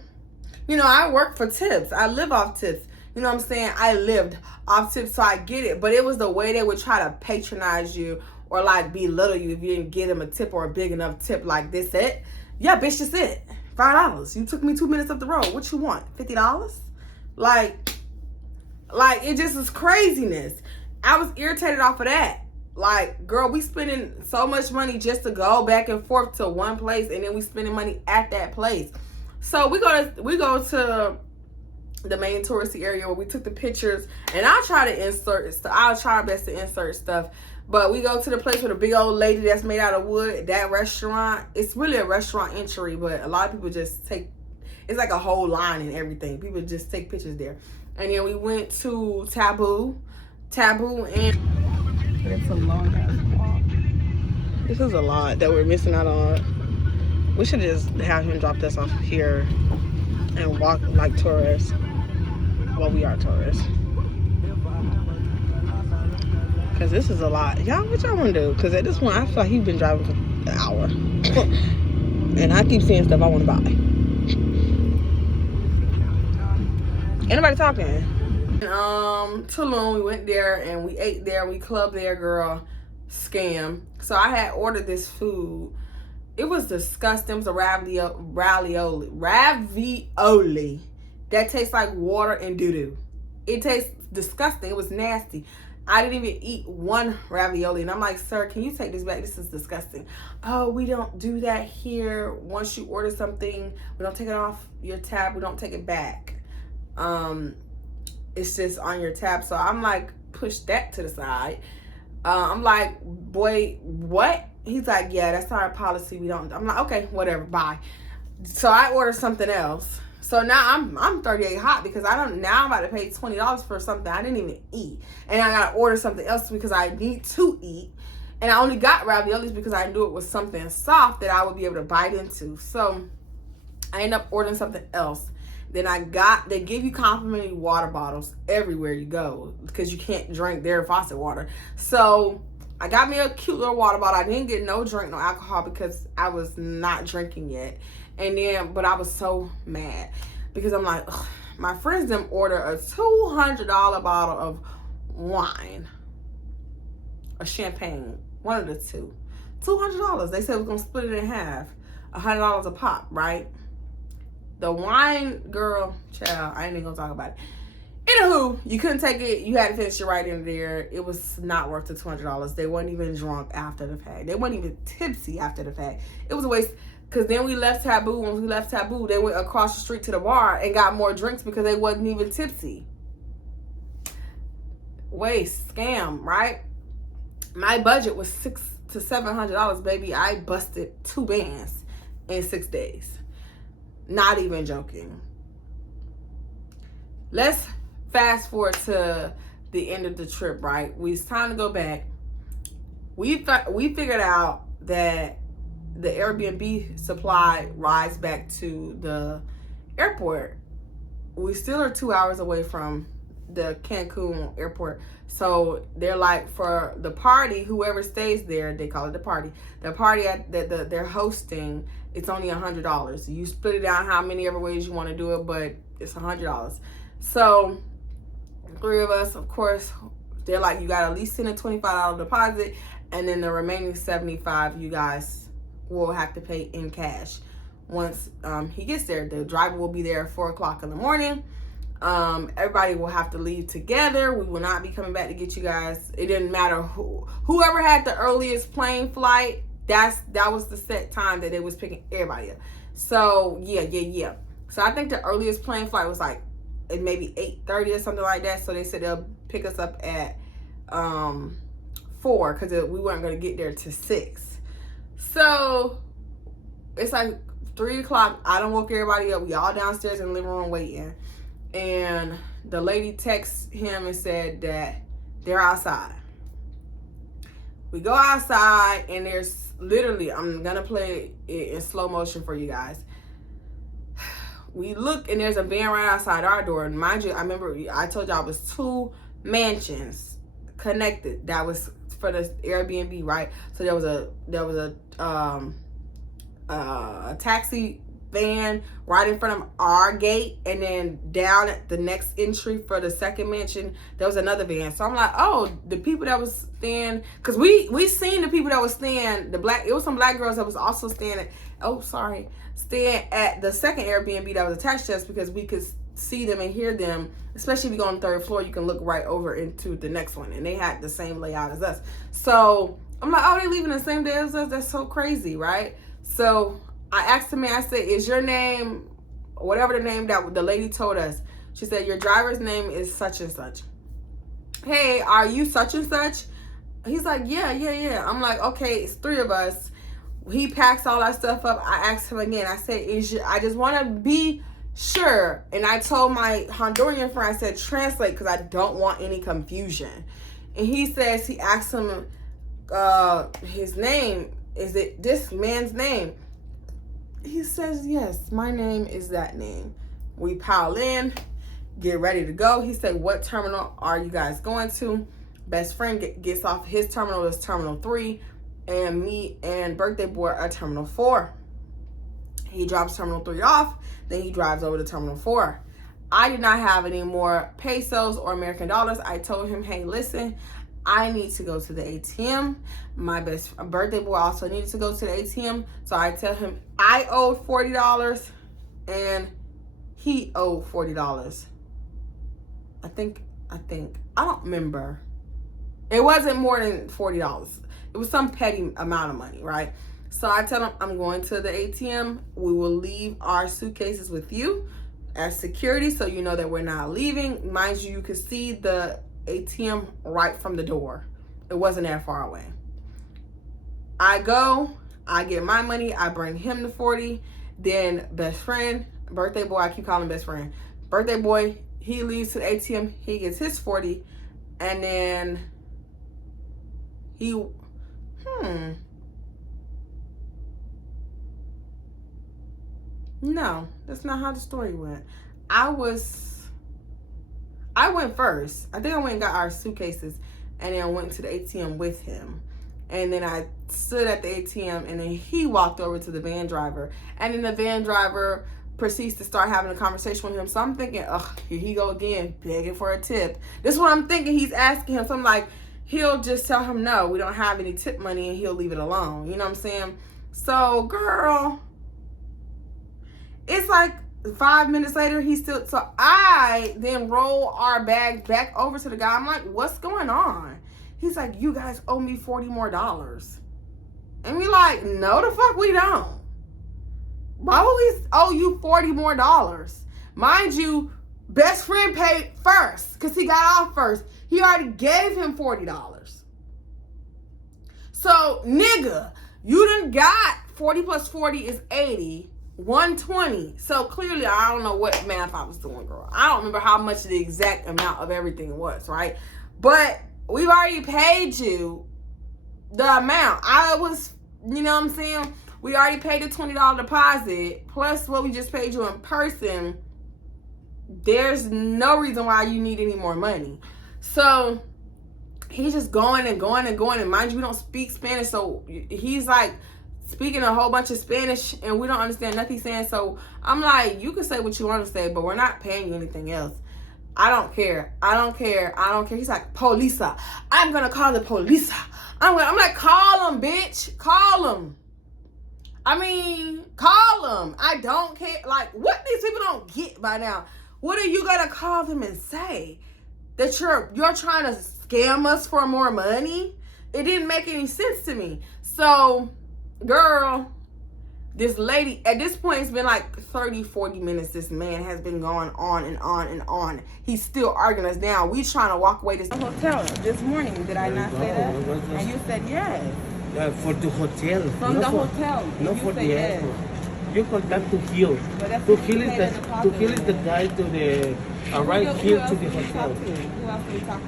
I work for tips. I live off tips. You know what I'm saying? I lived off tips, so I get it. But it was the way they would try to patronize you or like belittle you if you didn't get them a tip or a big enough tip. Like, this it? Yeah, bitch, this it. $5. You took me 2 minutes up the road. What you want? $50? Like, it just is craziness. I was irritated off of that. Like, girl, we spending so much money just to go back and forth to one place, and then we spending money at that place. So we go to the main touristy area where we took the pictures, and I'll try our best to insert stuff. But we go to the place with a big old lady that's made out of wood. That restaurant, it's really a restaurant entry, but a lot of people just it's like a whole line and everything. People just take pictures there. And then we went to Taboo, and it's a long ass walk. This is a lot that we're missing out on. We should just have him drop us off here and walk like tourists. Well, we are tourists. Because this is a lot. Y'all, what y'all want to do? Because at this point, I feel like he's been driving for an hour. And I keep seeing stuff I want to buy. Anybody talking? Tulum, we went there and we ate there. We clubbed there, girl. Scam. So I had ordered this food. It was disgusting. It was a ravioli that tastes like water and doo-doo. It tastes disgusting. It was nasty. I didn't even eat one ravioli. And I'm like, sir, can you take this back? This is disgusting. Oh, we don't do that here. Once you order something, we don't take it off your tab. We don't take it back. It's just on your tab. So I'm like, push that to the side. I'm like, boy, what? He's like, yeah, that's our policy. We don't. I'm like, okay, whatever, bye. So I ordered something else. So now I'm 38 hot because now I'm about to pay $20 for something I didn't even eat. And I gotta order something else because I need to eat. And I only got raviolis because I knew it was something soft that I would be able to bite into. So I ended up ordering something else. Then they give you complimentary water bottles everywhere you go because you can't drink their faucet water. So I got me a cute little water bottle. I didn't get no drink, no alcohol because I was not drinking yet. And then, but I was so mad because I'm like, ugh, my friends them order a $200 bottle of wine, a champagne, one of the two. $200. They said we're gonna split it in half, $100 a pop, right? The wine, girl, child, I ain't even gonna talk about it. Anywho, you couldn't take it. You had to finish it right in there. It was not worth the $200. They weren't even drunk after the fact. They weren't even tipsy after the fact. It was a waste. Because then we left Taboo. When we left Taboo, they went across the street to the bar and got more drinks because they wasn't even tipsy. Waste, scam, right? My budget was $600 to $700, baby. I busted 2 bands in 6 days. Not even joking. Let's fast forward to the end of the trip, right? It's time to go back. We figured out that the Airbnb supply rides back to the airport. We still are 2 hours away from the Cancun airport. So they're like, for the party, whoever stays there, they call it the party that they're hosting, it's only $100. You split it down how many ever ways you want to do it, but it's $100. So 3 of us, of course, they're like, you got to at least send a $25 deposit, and then the remaining $75 you guys will have to pay in cash. Once he gets there, the driver will be there at 4 o'clock in the morning. Everybody will have to leave together. We will not be coming back to get you guys. It didn't matter whoever had the earliest plane flight, that was the set time that they was picking everybody up. So yeah. So I think the earliest plane flight was like maybe 8:30 or something like that. So they said they'll pick us up at 4 because we weren't going to get there till 6. So it's like 3 o'clock. I don't woke everybody up. We all downstairs in the living room waiting. And the lady texts him and said that they're outside. We go outside and there's literally, I'm going to play it in slow motion for you guys. We look and there's a van right outside our door. And mind you, I remember I told y'all it was 2 mansions connected. That was for the Airbnb, right? So there was a taxi van right in front of our gate, and then down at the next entry for the second mansion there was another van. So I'm like, oh, the people that was staying, because we seen the people that was staying, it was some black girls that was also staying at the second Airbnb that was attached to us, because we could see them and hear them. Especially if you go on the 3rd floor, you can look right over into the next one, and they had the same layout as us. So I'm like, oh, they leaving the same day as us? That's so crazy, right? So I asked him, I said, is your name, whatever the name that the lady told us, she said, your driver's name is such and such. Hey, are you such and such? He's like, yeah. I'm like, okay, it's 3 of us. He packs all our stuff up. I asked him again. I said, I just want to be sure. And I told my Honduran friend, I said, translate, because I don't want any confusion. And he says, he asked him his name. Is it this man's name? He says, yes, my name is that name. We pile in, get ready to go. He said, what terminal are you guys going to? Best friend gets off his terminal, is terminal 3, and me and birthday boy are terminal 4. He drops terminal 3 off, then he drives over to terminal 4. I did not have any more pesos or American dollars. I told him, hey, listen, I need to go to the ATM. My birthday boy also needed to go to the ATM. So I tell him I owed $40 and he owed $40. I think, I don't remember. It wasn't more than $40. It was some petty amount of money, right? So I tell him, I'm going to the ATM. We will leave our suitcases with you as security, so you know that we're not leaving. Mind you, you could see the ATM right from the door. It wasn't that far away. I go, I get my money, I bring him the 40. Then best friend, birthday boy, I keep calling him best friend. Birthday boy, he leaves to the ATM, he gets his 40, and then he, no, that's not how the story went. I went first. I think I went and got our suitcases, and then I went to the ATM with him. And then I stood at the ATM, and then he walked over to the van driver. And then the van driver proceeds to start having a conversation with him. So I'm thinking, oh, here he go again, begging for a tip. This is what I'm thinking he's asking him. So I'm like, he'll just tell him, no, we don't have any tip money, and he'll leave it alone. You know what I'm saying? So, girl, it's like 5 minutes later, he's still, so I then roll our bag back over to the guy. I'm like, what's going on? He's like, you guys owe me $40 more. And we like, no, the fuck we don't. Why would we owe you $40 more? Mind you, best friend paid first because he got off first. He already gave him $40. So, nigga, you done got 40 plus 40 is 80. 120. So clearly, I don't know what math I was doing, girl. I don't remember how much the exact amount of everything was, right? But we've already paid you the amount. I was, you know what I'm saying? We already paid the $20 deposit plus what we just paid you in person. There's no reason why you need any more money. So he's just going and going and going. And mind you, we don't speak Spanish. So he's like speaking a whole bunch of Spanish and we don't understand nothing he's saying. So I'm like, you can say what you want to say, but we're not paying you anything else. I don't care. I don't care. I don't care. He's like, Polisa. I'm going to call the police. I'm like, call him, bitch. Call him. I mean, call him. I don't care. Like, what these people don't get by now? What are you going to call them and say? That you're trying to scam us for more money? It didn't make any sense to me. So, girl, this lady, at this point, it's been like 30, 40 minutes. This man has been going on and on and on. He's still arguing us now. We trying to walk away to the hotel this morning. Did I not say that? And you said yes. Yeah, for the hotel. From the hotel. Not for the airport. You contact to Hill. To Hill is the guy to the right here to the hotel. Who else do we talk to?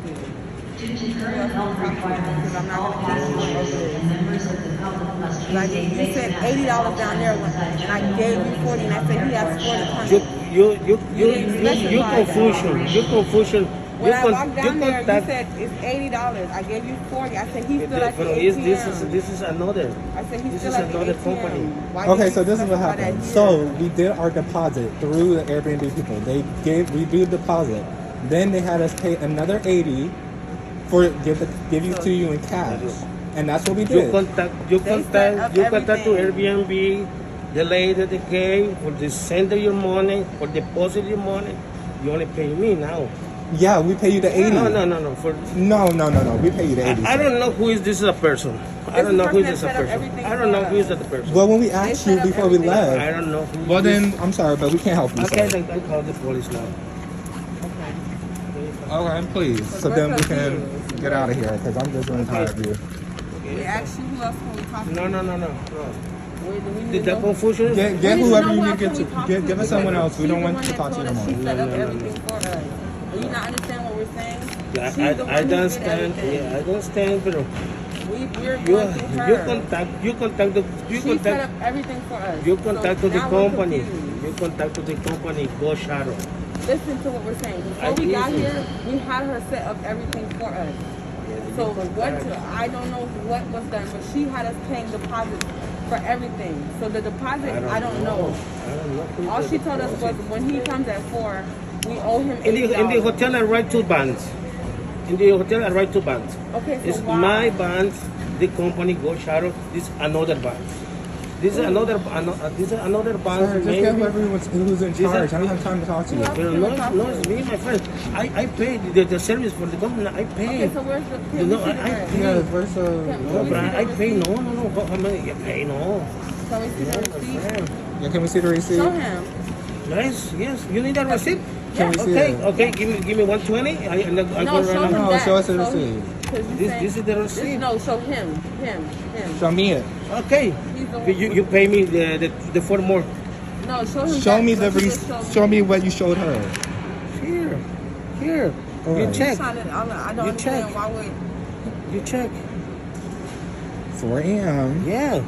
Due to current health requirements, all passengers and members of the public must use a You said $80 down there, and I gave you 40, and I said he has 40. You confusion. When I walked down there, you said it's $80. I gave you 40. I said he's still at the ATM. This is another. I said he's still This is at the another ATM. company. Why Okay, did so you this is what talk about happened. that So here? we did our deposit through the Airbnb people. We do the deposit. Then they had us pay another $80 for give you to you in cash, and that's what we did. You contact to Airbnb. The lady that came for the send your money for deposit your money. You only pay me now. Yeah, we pay you the $80. No. No. We pay you the $80. I don't know who is this a person. I don't know who is this a person. I don't know who is that the person. Well, when we asked you before we left. I don't know who. Well, then I'm sorry, but we can't help you. Okay, Sir. then I call the police now. Okay, please. So then we can get out of here because I'm just really tired of you. We asked you who else can we talk to. No. The confusion. Get whoever you need to get to. Give us someone else. We don't want to talk to you anymore. She set up everything for us. Do you not understand what we're saying? Yeah, I understand. Yeah, I understand, but We're going through her. you contact She set up everything for us. You contact So the now we're company. confused. You contact the company. Go Shadow. Listen to what we're saying. Before we got here, we had her set up everything for us. So I don't know what was done, but she had us paying deposits for everything. So the deposit, I don't know. All she told us was when he comes at 4, we owe him $80. In the hotel, I write 2 bands. Okay, so It's why? my band, the company Go Shadow. This another band. This is another bank. Sir, just get who's in charge. I don't have time to talk to you. But no, it's me, my friend. I paid the service for the company. I paid. Okay, so where's the You know, I paid. Yeah, where's the... No, but I pay. No. How many? You pay, no. So we see the receipt? Yeah, can we see the receipt? Show him. Yes. You need that receipt? Can we see it? Okay. Give me 120. No, show him No, that. show us the receipt. This is the receipt. No, show him. Show me it. Okay. You pay me the 4 more. No, show him. Show that. me the Show receipt. Show me what you showed her. Here. All You right. check. I don't You understand check. why would. You check. 4 a.m. Yeah.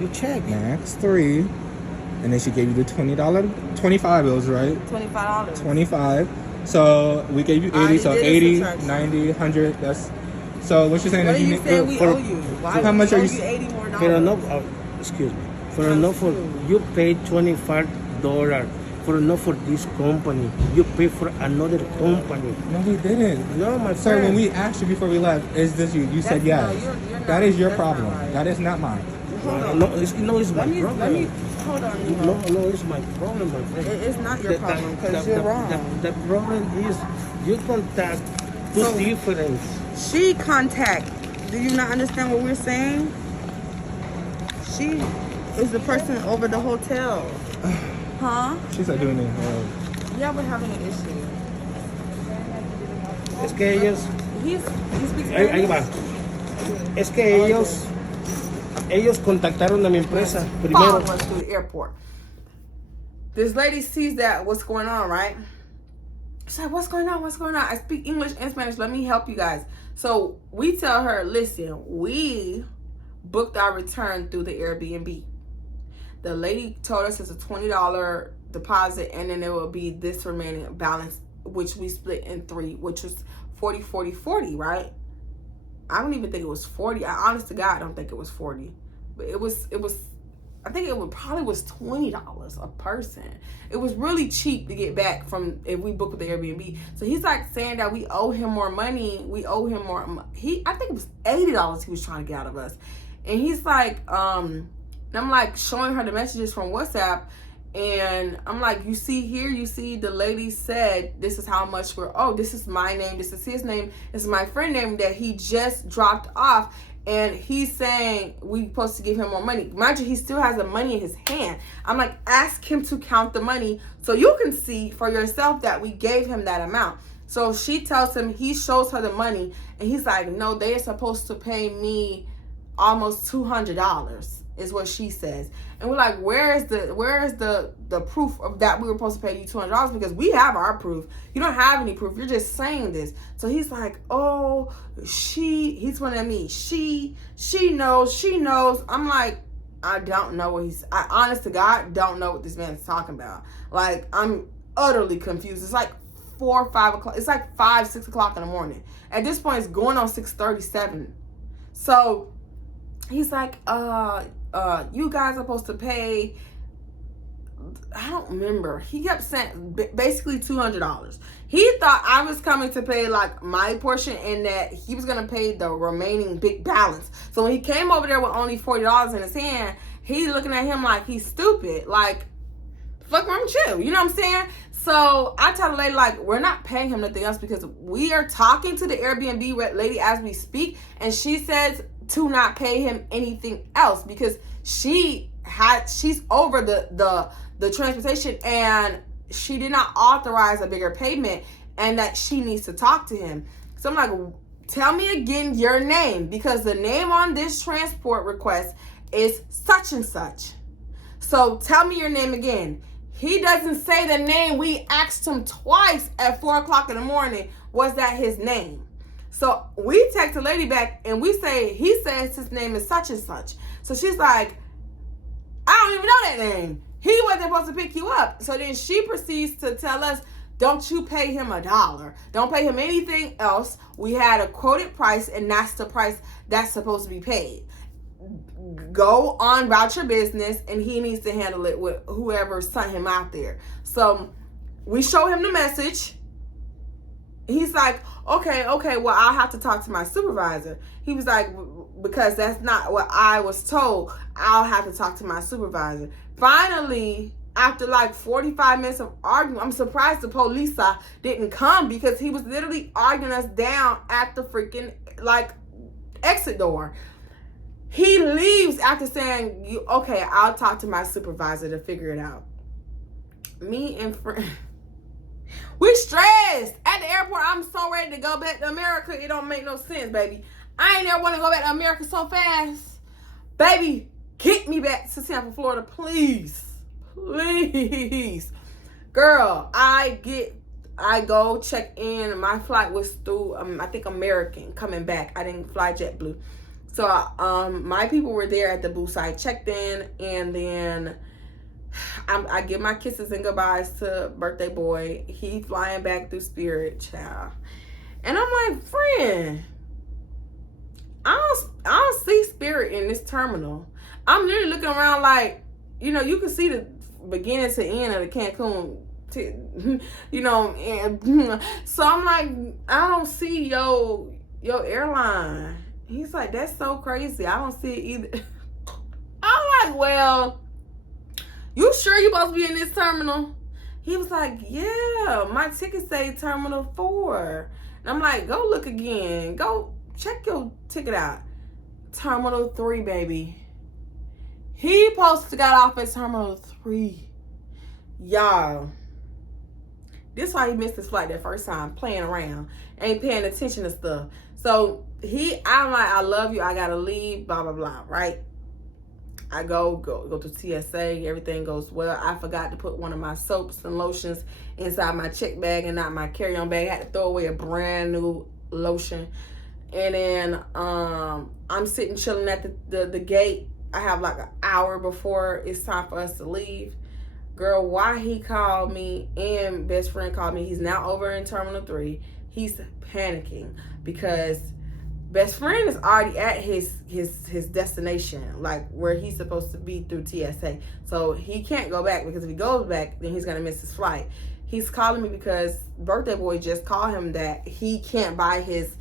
You check. Max 3. And then she gave you the $20, 25 bills, right? $25. 25. So we gave you 80. So 80, 90, 100. That's. So what you're saying What is are you saying we owe you? Why how much we are owe you? 80 more Pero dollars? no, excuse me. For enough for you paid $25. For enough for this company, you pay for another company. No, we didn't. No, my Sir, friend. when we asked you before we left, is this you? You said That's- yes. no, you're not- That is your that's not problem. right. That is not mine. No, it's my Let me, problem. hold on. You No, it's my problem, my friend. It's not your problem because you're wrong. The problem is you contact two So- different. She contact. Do you not understand what we're saying? She is the person over the hotel. Huh? She's not doing it. Yeah, we're having an issue. Es que ellos, He speaks ahí va. Spanish. Es que ellos contactaron a mi empresa Follow primero. us through the airport. This lady sees that what's going on, right? She's like, what's going on? I speak English and Spanish. Let me help you guys. So we tell her, listen, we booked our return through the Airbnb. The lady told us it's a $20 deposit, and then there will be this remaining balance, which we split in 3, which was 40, 40, 40, right? I don't even think it was 40. I honest to God, I don't think it was 40. But it was I think it probably was $20 a person. It was really cheap to get back from if we booked with the Airbnb. So he's like saying that we owe him more money. We owe him more. I think it was $80 he was trying to get out of us. And he's like, and I'm like showing her the messages from WhatsApp. And I'm like, you see here, you see the lady said, this is how much we're, this is my name, this is his name, this is my friend name that he just dropped off. And he's saying we supposed to give him more money. Mind you, he still has the money in his hand. I'm like, ask him to count the money so you can see for yourself that we gave him that amount. So she tells him, he shows her the money, and he's like, no, they are supposed to pay me almost $200 is what she says. And we're like, where is the proof of that we were supposed to pay you $200? Because we have our proof. You don't have any proof. You're just saying this. So he's like, he's pointing at me. She knows. I'm like, I don't know what I honest to God don't know what this man's talking about. Like, I'm utterly confused. It's like 4 or 5 o'clock. It's like 5, 6 o'clock in the morning. At this point, it's going on 6:37. So he's like, you guys are supposed to pay, I don't remember. He kept saying basically $200. He thought I was coming to pay like my portion and that he was going to pay the remaining big balance. So when he came over there with only $40 in his hand, he looking at him like he's stupid. Like, fuck wrong with you? You know what I'm saying? So I tell the lady, like, we're not paying him nothing else because we are talking to the Airbnb lady as we speak, and she says to not pay him anything else because she's over the transportation and she did not authorize a bigger payment and that she needs to talk to him. So I'm like, tell me again your name, because the name on this transport request is such and such. So tell me your name again. He doesn't say the name. We asked him twice at 4 o'clock in the morning, was that his name? So we text the lady back and we say, he says his name is such and such. So she's like, I don't even know that name. He wasn't supposed to pick you up. So then she proceeds to tell us, don't you pay him $1. Don't pay him anything else. We had a quoted price and that's the price that's supposed to be paid. Go on about your business and he needs to handle it with whoever sent him out there. So we show him the message. He's like, okay, well, I'll have to talk to my supervisor. He was like, because that's not what I was told. I'll have to talk to my supervisor. Finally, after like 45 minutes of arguing, I'm surprised the police didn't come, because he was literally arguing us down at the freaking like exit door. He leaves after saying, okay, I'll talk to my supervisor to figure it out. Me and friend, we stressed at the airport. I'm so ready to go back to America. It don't make no sense, baby. I ain't never want to go back to America so fast. Baby, get me back to Tampa, Florida, please. Please. Girl, I go check in. My flight was through, I think American, coming back. I didn't fly JetBlue. So my people were there at the booth. So I checked in, and then I give my kisses and goodbyes to birthday boy. He flying back through Spirit, child. And I'm like, friend, I don't see Spirit in this terminal. I'm literally looking around like, you can see the beginning to end of the Cancun, and so I'm like, I don't see your airline. He's like, that's so crazy. I don't see it either. I'm like, well, you sure you supposed to be in this terminal? He was like, yeah, my ticket say Terminal 4. And I'm like, go look again. Go check your ticket out. Terminal 3, baby. He supposed to got off at Terminal 3. Y'all, this is why he missed his flight that first time, playing around, ain't paying attention to stuff. So I'm like, I love you, I gotta leave, blah, blah, blah, right? I go to TSA, everything goes well. I forgot to put one of my soaps and lotions inside my check bag and not my carry-on bag. I had to throw away a brand new lotion. And then I'm sitting chilling at the gate. I have like an hour before it's time for us to leave. Girl, why he called me and best friend called me. He's now over in Terminal 3. He's panicking because best friend is already at his destination, like where he's supposed to be through TSA. So he can't go back, because if he goes back, then he's gonna miss his flight. He's calling me because birthday boy just called him that he can't buy his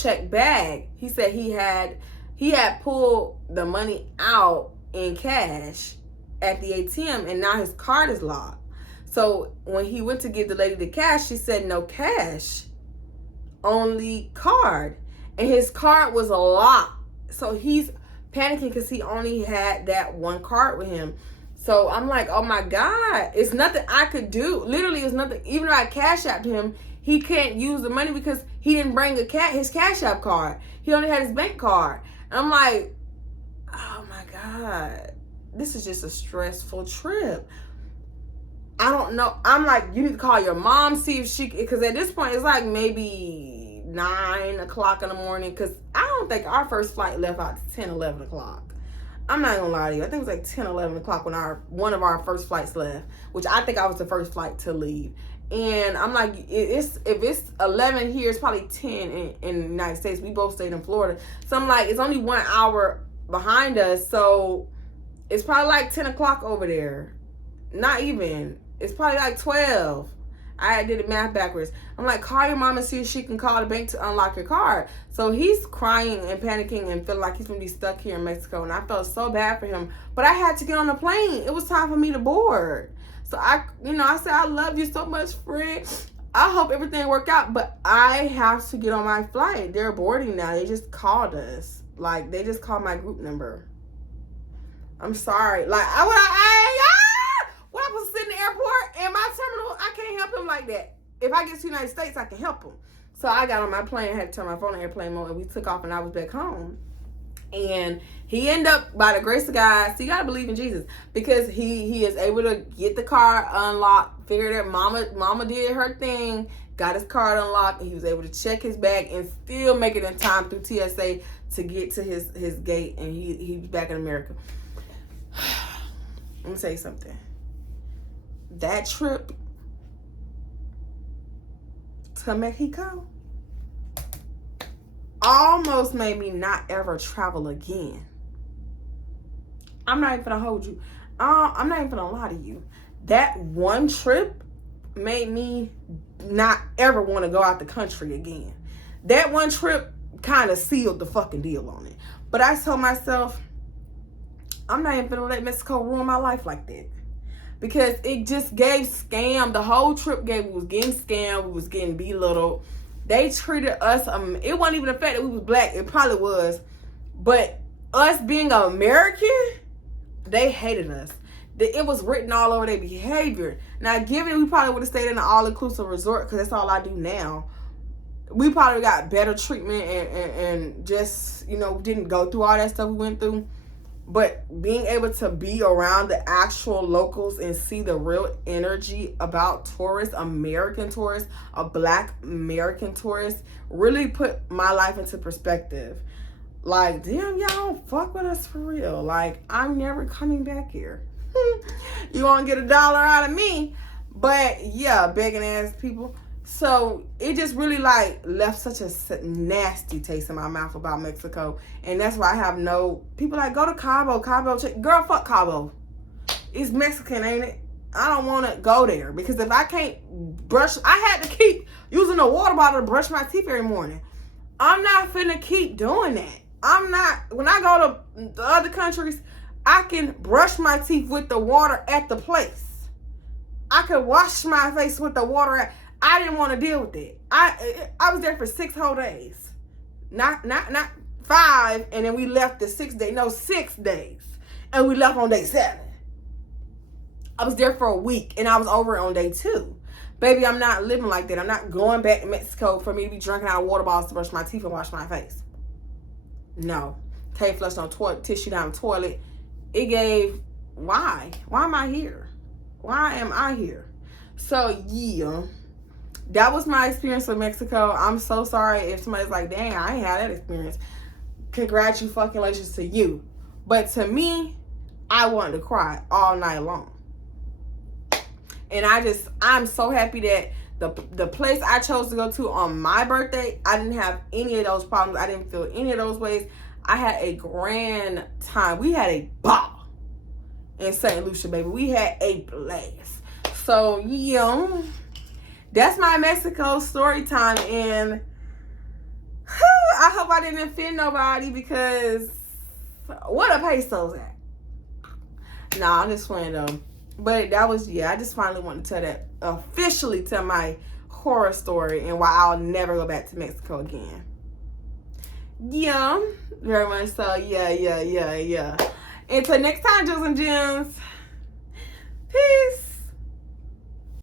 check bag. He said he had pulled the money out in cash at the ATM, and now his card is locked. So when he went to give the lady the cash, she said no cash, only card, and his card was locked. So he's panicking because he only had that one card with him. So I'm like, oh my God, it's nothing I could do. Literally, it's nothing. Even though I cash apped him, he can't use the money because he didn't bring his cash app card. He only had his bank card. And I'm like, oh my God, this is just a stressful trip. I don't know. I'm like, you need to call your mom, see if she, because at this point it's like maybe 9 o'clock in the morning, because I don't think our first flight left out to 10, 11 o'clock. I'm not gonna lie to you. I think it was like 10, 11 o'clock when one of our first flights left, which I think I was the first flight to leave. And I'm like, if it's 11 here, it's probably 10 in the United States. We both stayed in Florida. So I'm like, it's only 1 hour behind us. So it's probably like 10 o'clock over there. Not even. It's probably like 12. I did the math backwards. I'm like, call your mom and see if she can call the bank to unlock your card. So he's crying and panicking and feeling like he's gonna be stuck here in Mexico. And I felt so bad for him. But I had to get on the plane. It was time for me to board. So I said, I love you so much, friend. I hope everything worked out. But I have to get on my flight. They're boarding now. They just called us. Like, they just called my group number. I'm sorry. Like, when I was sitting in the airport in my terminal, I can't help him like that. If I get to the United States, I can help him. So I got on my plane, had to turn my phone on airplane mode, and we took off, and I was back home. And he ended up, by the grace of God, so you gotta believe in Jesus, because he is able to get the car unlocked, figured it. Mama did her thing, got his card unlocked, and he was able to check his bag and still make it in time through TSA to get to his gate, and he's back in America. Let me tell you something. That trip to Mexico almost made me not ever travel again. I'm not even gonna hold you. I'm not even gonna lie to you. That one trip made me not ever want to go out the country again. That one trip kind of sealed the fucking deal on it. But I told myself, I'm not even gonna let Mexico ruin my life like that. Because it just gave scam. The whole trip we was getting scammed. We was getting belittled. They treated us, it wasn't even the fact that we was black. It probably was. But us being American, they hated us. It was written all over their behavior. Now, given we probably would have stayed in an all-inclusive resort, because that's all I do now, we probably got better treatment and just, you know, didn't go through all that stuff we went through. But being able to be around the actual locals and see the real energy about tourists, American tourists, a black American tourist, really put my life into perspective. Like, damn, y'all don't fuck with us for real. Like, I'm never coming back here. You won't get $1 out of me. But yeah, begging ass people. So it just really like left such a nasty taste in my mouth about Mexico. And that's why I have no, people like, go to Cabo. Girl, fuck Cabo. It's Mexican, ain't it? I don't want to go there. Because if I can't brush, I had to keep using a water bottle to brush my teeth every morning. I'm not finna keep doing that. I'm not, when I go to the other countries, I can brush my teeth with the water at the place. I could wash my face with the water at, I didn't want to deal with it. I was there for 6 whole days. Not 5, and then we left the 6th day. No, 6 days. And we left on day 7. I was there for a week, and I was over on day 2. Baby, I'm not living like that. I'm not going back to Mexico for me to be drinking out of water bottles to brush my teeth and wash my face. No. Can't flush no tissue down the toilet. It gave, why? Why am I here? Why am I here? So, yeah. That was my experience with Mexico. I'm so sorry if somebody's like, dang, I ain't had that experience. Congratulations to you. But to me, I wanted to cry all night long. And I'm so happy that the place I chose to go to on my birthday, I didn't have any of those problems. I didn't feel any of those ways. I had a grand time. We had a ball in St. Lucia, baby. We had a blast. So, yeah. That's my Mexico story time, and I hope I didn't offend nobody, because what a pesos at? Nah, I'm just playing though. But that was, yeah, I just finally wanted to tell that, officially tell my horror story and why I'll never go back to Mexico again. Yeah, very much so. Yeah. Until next time, Jems and Gems.